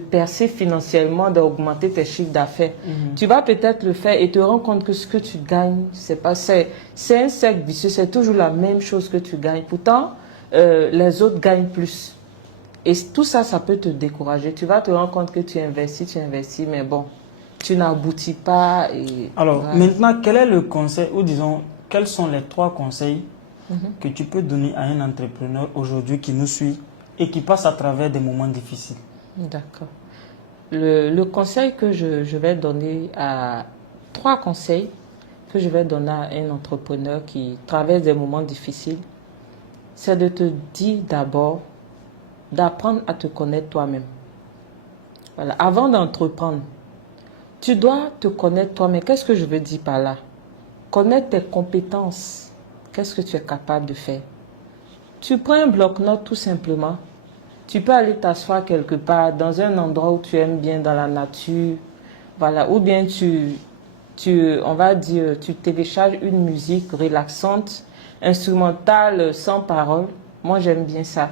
percer financièrement, d'augmenter tes chiffres d'affaires. Tu vas peut-être le faire et te rends compte que ce que tu gagnes, c'est un cercle vicieux, c'est toujours la même chose que tu gagnes. Pourtant, les autres gagnent plus. Et tout ça, ça peut te décourager. Tu vas te rendre compte que tu investis, mais bon, tu n'aboutis pas. Alors, voilà. maintenant, quel est le conseil, ou disons, quels sont les 3 conseils que tu peux donner à un entrepreneur aujourd'hui qui nous suit et qui passe à travers des moments difficiles? D'accord. Le conseil que je vais donner 3 conseils que je vais donner à un entrepreneur qui traverse des moments difficiles, c'est de te dire d'abord, d'apprendre à te connaître toi-même. Voilà. Avant d'entreprendre, tu dois te connaître toi-même. Qu'est-ce que je veux dire par là? Connaître tes compétences. Qu'est-ce que tu es capable de faire? Tu prends un bloc-notes tout simplement. Tu peux aller t'asseoir quelque part dans un endroit où tu aimes bien, dans la nature. Voilà. Ou bien on va dire, tu télécharges une musique relaxante, instrumentale, sans parole. Moi, j'aime bien ça.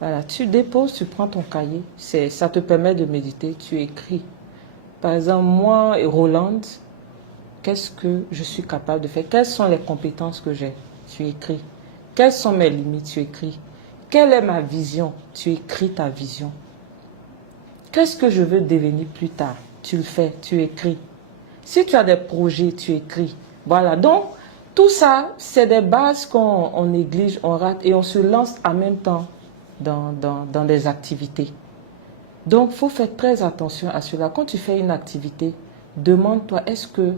Voilà. Tu déposes, tu prends ton cahier. Ça te permet de méditer. Tu écris. Par exemple, moi et Roland, qu'est-ce que je suis capable de faire? Quelles sont les compétences que j'ai? Tu écris. Quelles sont mes limites? Tu écris. Quelle est ma vision? Tu écris ta vision. Qu'est-ce que je veux devenir plus tard? Tu le fais, tu écris. Si tu as des projets, tu écris. Voilà. Donc, tout ça, c'est des bases qu'on néglige, on rate et on se lance en même temps dans des activités. Donc, il faut faire très attention à cela. Quand tu fais une activité, demande-toi, est-ce que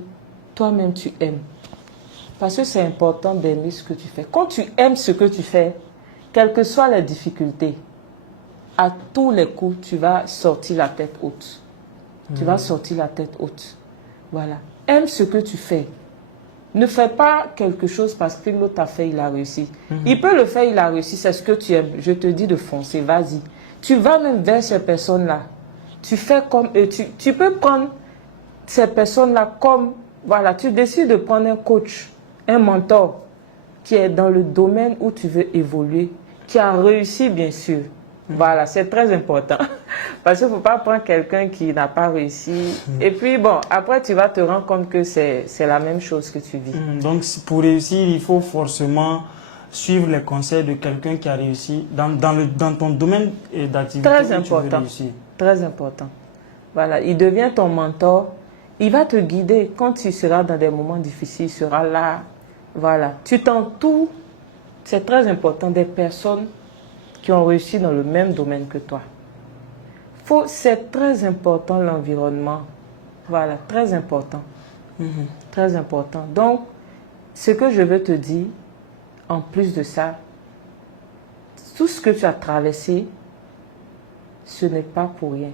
toi-même tu aimes? Parce que c'est important d'aimer ce que tu fais. Quand tu aimes ce que tu fais, quelles que soient les difficultés, à tous les coups, tu vas sortir la tête haute. Tu vas sortir la tête haute. Voilà. Aime ce que tu fais. Ne fais pas quelque chose parce que l'autre a fait, il a réussi. Il peut le faire, il a réussi, c'est ce que tu aimes. Je te dis de foncer, vas-y. Tu vas même vers ces personnes-là. Tu fais comme eux. Tu peux prendre ces personnes-là comme, voilà, tu décides de prendre un coach, un mentor qui est dans le domaine où tu veux évoluer, qui a réussi bien sûr. Voilà, c'est très important. Parce qu'il ne faut pas prendre quelqu'un qui n'a pas réussi. Et puis bon, après tu vas te rendre compte que c'est la même chose que tu vis. Donc pour réussir, il faut forcément suivre les conseils de quelqu'un qui a réussi dans ton domaine d'activité. Très important. Très important. Voilà, il devient ton mentor. Il va te guider quand tu seras dans des moments difficiles. Il sera là. Voilà. Tu t'entoures. C'est très important des personnes qui ont réussi dans le même domaine que toi. C'est très important l'environnement. Voilà, très important. Très important. Donc, ce que je veux te dire, en plus de ça, tout ce que tu as traversé, ce n'est pas pour rien.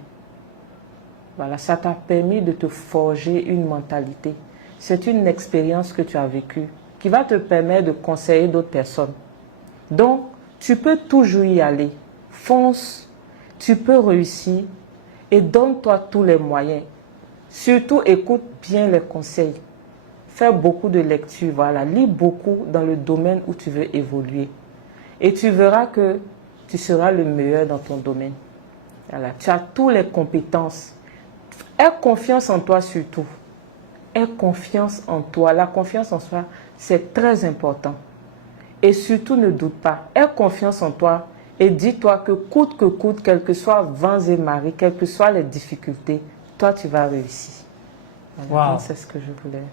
Voilà, ça t'a permis de te forger une mentalité. c'est une expérience que tu as vécue qui va te permettre de conseiller d'autres personnes. Donc, tu peux toujours y aller. Fonce, tu peux réussir et donne-toi tous les moyens. Surtout, écoute bien les conseils. Fais beaucoup de lectures, voilà. Lis beaucoup dans le domaine où tu veux évoluer. Et tu verras que tu seras le meilleur dans ton domaine. Voilà. Tu as toutes les compétences. Aie confiance en toi surtout. Aie confiance en toi. La confiance en soi, c'est très important. Et surtout, ne doute pas. Aie confiance en toi et dis-toi que coûte, quels que soient vents et marées, quelles que soient les difficultés, toi, tu vas réussir. Voilà, Wow. c'est ce que je voulais.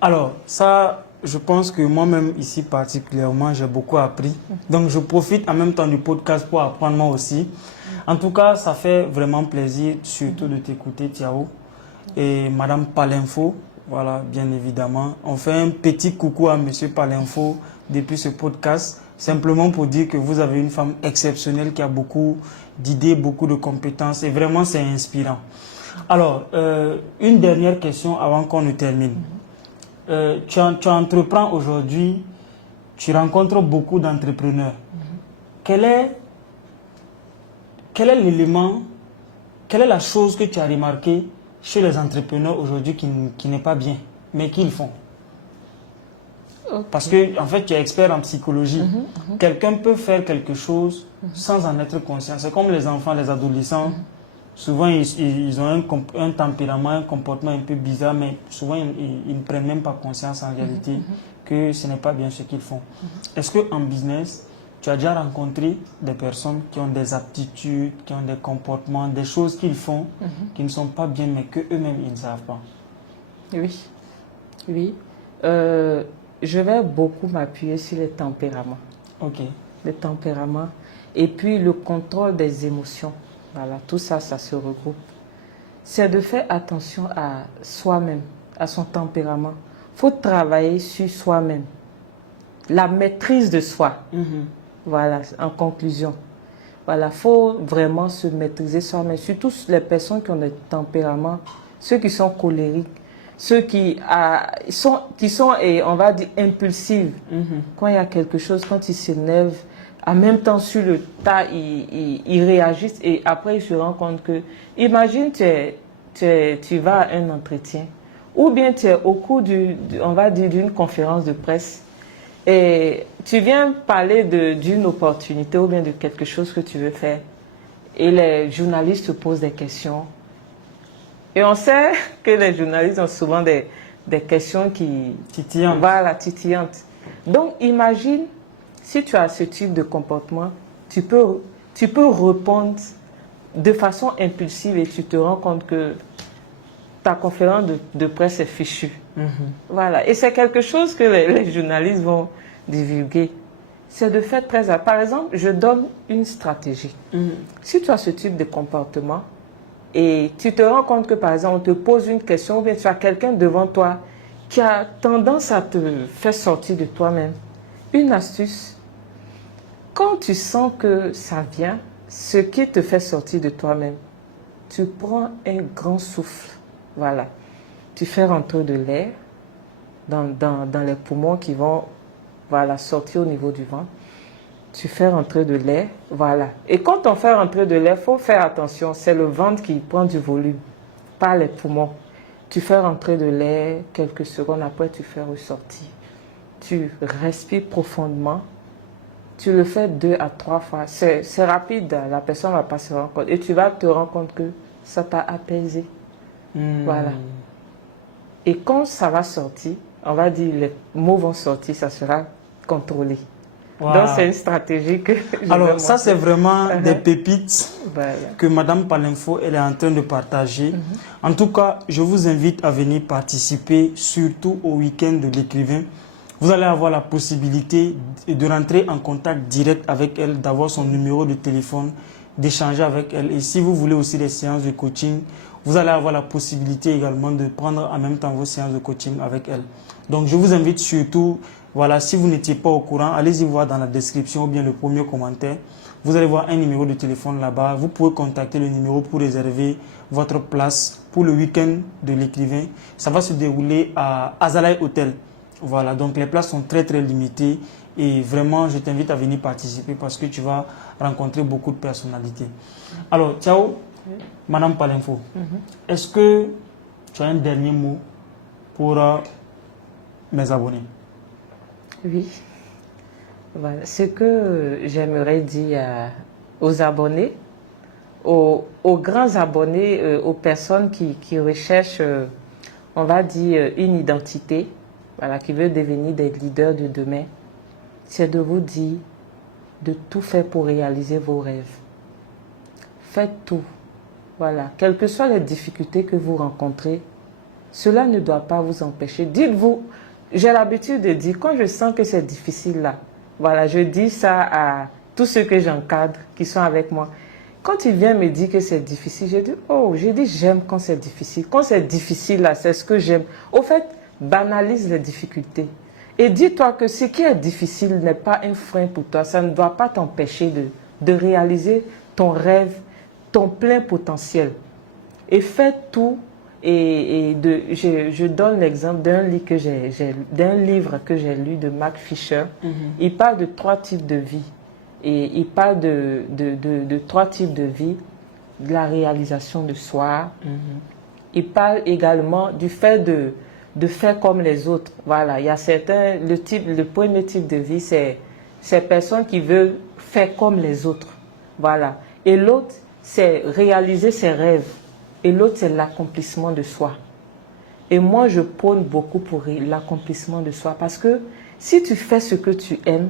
Alors, ça, je pense que moi-même, ici particulièrement, j'ai beaucoup appris. Donc, je profite en même temps du podcast pour apprendre moi aussi. En tout cas, ça fait vraiment plaisir, surtout de t'écouter, Tiao. Et Madame Palinfo, voilà, bien évidemment. On fait un petit coucou à Monsieur Palinfo depuis ce podcast, simplement pour dire que vous avez une femme exceptionnelle qui a beaucoup d'idées, beaucoup de compétences, et vraiment, c'est inspirant. Alors, une dernière question avant qu'on ne termine. Tu entreprends aujourd'hui, tu rencontres beaucoup d'entrepreneurs. Quel est l'élément, quelle est la chose que tu as remarqué chez les entrepreneurs aujourd'hui qui n'est pas bien, mais qu'ils font? Okay. Parce que, en fait, tu es expert en psychologie. Quelqu'un peut faire quelque chose sans en être conscient. C'est comme les enfants, les adolescents. Souvent, ils ont un tempérament, un comportement un peu bizarre, mais souvent, ils ne prennent même pas conscience en réalité que ce n'est pas bien ce qu'ils font. Est-ce qu'en business, tu as déjà rencontré des personnes qui ont des aptitudes, qui ont des comportements, des choses qu'ils font qui ne sont pas bien, mais qu'eux-mêmes, ils ne savent pas? Oui, oui. Je vais beaucoup m'appuyer sur les tempéraments. Ok. Le tempérament et puis le contrôle des émotions. Voilà, tout ça, ça se regroupe. C'est de faire attention à soi-même, à son tempérament. Il faut travailler sur soi-même. La maîtrise de soi. Voilà, en conclusion. Voilà, il faut vraiment se maîtriser soi-même. Surtout les personnes qui ont des tempéraments, ceux qui sont colériques, ceux qui sont, et on va dire, impulsifs. Quand il y a quelque chose, quand ils s'énervent, en même temps, sur le tas, ils réagissent et après, ils se rendent compte que, imagine, tu vas à un entretien ou bien tu es au cours on va dire, d'une conférence de presse et tu viens parler d'une opportunité ou bien de quelque chose que tu veux faire et les journalistes te posent des questions. Et on sait que les journalistes ont souvent des questions qui... Titillantes. Voilà, titillantes. Donc, imagine, si tu as ce type de comportement, tu peux répondre de façon impulsive et tu te rends compte que ta conférence de presse est fichue. Voilà. Et c'est quelque chose que les journalistes vont divulguer. C'est de faire très attention. Par exemple, je donne une stratégie. Si tu as ce type de comportement et tu te rends compte que, par exemple, on te pose une question ou bien tu as quelqu'un devant toi qui a tendance à te faire sortir de toi-même, une astuce, quand tu sens que ça vient, ce qui te fait sortir de toi-même, tu prends un grand souffle. Voilà. Tu fais rentrer de l'air dans les poumons qui vont, voilà, sortir au niveau du ventre. Tu fais rentrer de l'air, voilà. Et quand on fait rentrer de l'air, il faut faire attention, c'est le ventre qui prend du volume, pas les poumons. Tu fais rentrer de l'air, quelques secondes après, tu fais ressortir. Tu respires profondément. Tu le fais 2 à 3 fois. C'est rapide, la personne ne va pas se rendre compte. Et tu vas te rendre compte que ça t'a apaisé. Voilà. Et quand ça va sortir, on va dire les mots vont sortir, ça sera contrôlé. Wow. Donc c'est une stratégie que je Alors ça c'est vraiment des pépites voilà. que Madame Palinfo elle est en train de partager. En tout cas, je vous invite à venir participer surtout au week-end de l'écrivain. Vous allez avoir la possibilité de rentrer en contact direct avec elle, d'avoir son numéro de téléphone, d'échanger avec elle. Et si vous voulez aussi des séances de coaching, vous allez avoir la possibilité également de prendre en même temps vos séances de coaching avec elle. Donc, je vous invite surtout, voilà, si vous n'étiez pas au courant, allez-y voir dans la description ou bien le premier commentaire. Vous allez voir un numéro de téléphone là-bas. Vous pouvez contacter le numéro pour réserver votre place pour le week-end de l'écrivain. Ça va se dérouler à Azalai Hotel. Voilà, donc les places sont très très limitées et vraiment je t'invite à venir participer parce que tu vas rencontrer beaucoup de personnalités. Alors, ciao, Madame Palenfo. Est-ce que tu as un dernier mot pour mes abonnés? Oui. Voilà. Ce que j'aimerais dire aux abonnés, aux grands abonnés, aux personnes qui recherchent, on va dire, une identité, voilà, qui veulent devenir des leaders de demain, c'est de vous dire de tout faire pour réaliser vos rêves. Faites tout. Voilà. Quelles que soient les difficultés que vous rencontrez, cela ne doit pas vous empêcher. Dites-vous, j'ai l'habitude de dire, quand je sens que c'est difficile là, voilà, je dis ça à tous ceux que j'encadre, qui sont avec moi. Quand ils viennent me dire que c'est difficile, je dis j'aime quand c'est difficile. Quand c'est difficile là, c'est ce que j'aime. Au fait, banalise les difficultés. Et dis-toi que ce qui est difficile n'est pas un frein pour toi. Ça ne doit pas t'empêcher de réaliser ton rêve, ton plein potentiel. Et fais tout. Je donne l'exemple d'un livre que j'ai lu de Mark Fisher. Il parle de 3 types de vie. Et il parle de 3 types de vie. De la réalisation de soi. Il parle également du fait de faire comme les autres. Voilà, il y a certains, le premier type de vie, c'est ces personnes qui veulent faire comme les autres. Voilà. Et l'autre, c'est réaliser ses rêves. Et l'autre, c'est l'accomplissement de soi. Et moi, je prône beaucoup pour l'accomplissement de soi. Parce que si tu fais ce que tu aimes,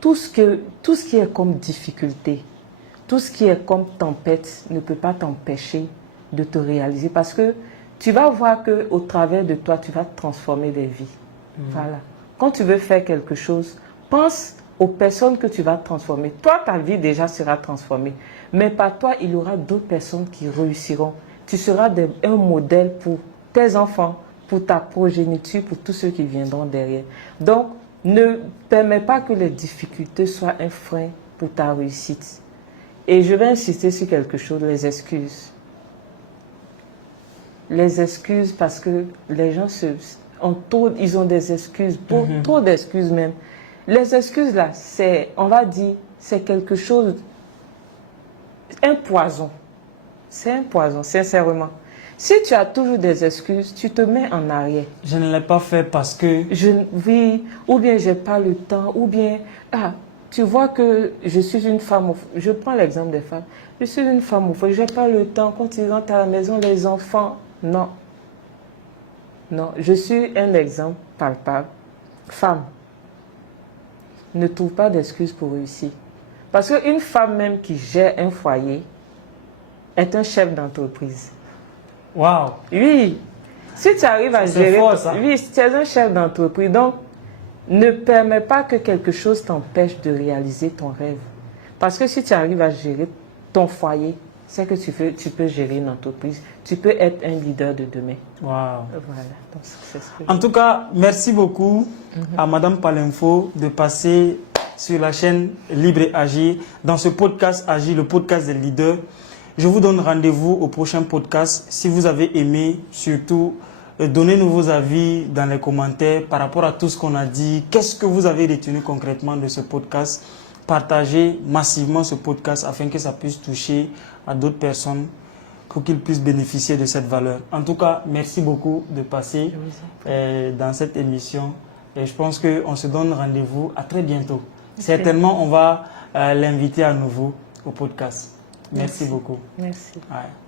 tout ce qui est comme difficulté, tout ce qui est comme tempête ne peut pas t'empêcher de te réaliser. Parce que tu vas voir qu'au travers de toi, tu vas transformer des vies. Voilà. Quand tu veux faire quelque chose, pense aux personnes que tu vas transformer. Toi, ta vie déjà sera transformée. Mais par toi, il y aura d'autres personnes qui réussiront. Tu seras un modèle pour tes enfants, pour ta progéniture, pour tous ceux qui viendront derrière. Donc, ne permets pas que les difficultés soient un frein pour ta réussite. Et je vais insister sur quelque chose, les excuses. Les excuses parce que les gens ils ont des excuses, trop d'excuses même. Les excuses là, on va dire, c'est quelque chose, un poison. C'est un poison, sincèrement. Si tu as toujours des excuses, tu te mets en arrière. Je ne l'ai pas fait parce que... Oui, ou bien j'ai pas le temps, ou bien... tu vois que je suis une femme... Je prends l'exemple des femmes. Je suis une femme au foyer, je n'ai pas le temps. Quand ils rentrent à la maison, les enfants... Non. Non, je suis un exemple palpable. Femme, ne trouve pas d'excuses pour réussir. Parce qu'une femme même qui gère un foyer est un chef d'entreprise. Waouh! Oui. Si tu arrives à gérer... fort, ça. Oui, tu es un chef d'entreprise. Donc, ne permets pas que quelque chose t'empêche de réaliser ton rêve. Parce que si tu arrives à gérer ton foyer, c'est que tu peux gérer une entreprise. Tu peux être un leader de demain. Waouh! Voilà. Donc, c'est ce que En tout cas, merci beaucoup à Madame Palenfo de passer sur la chaîne Libre et Agir dans ce podcast Agir, le podcast des leaders. Je vous donne rendez-vous au prochain podcast. Si vous avez aimé, surtout, donnez-nous vos avis dans les commentaires par rapport à tout ce qu'on a dit. Qu'est-ce que vous avez retenu concrètement de ce podcast? Partagez massivement ce podcast afin que ça puisse toucher à d'autres personnes pour qu'ils puissent bénéficier de cette valeur. En tout cas, merci beaucoup de passer dans cette émission. Et je pense qu'on se donne rendez-vous à très bientôt. Certainement, on va l'inviter à nouveau au podcast. Merci beaucoup. Merci. Ouais.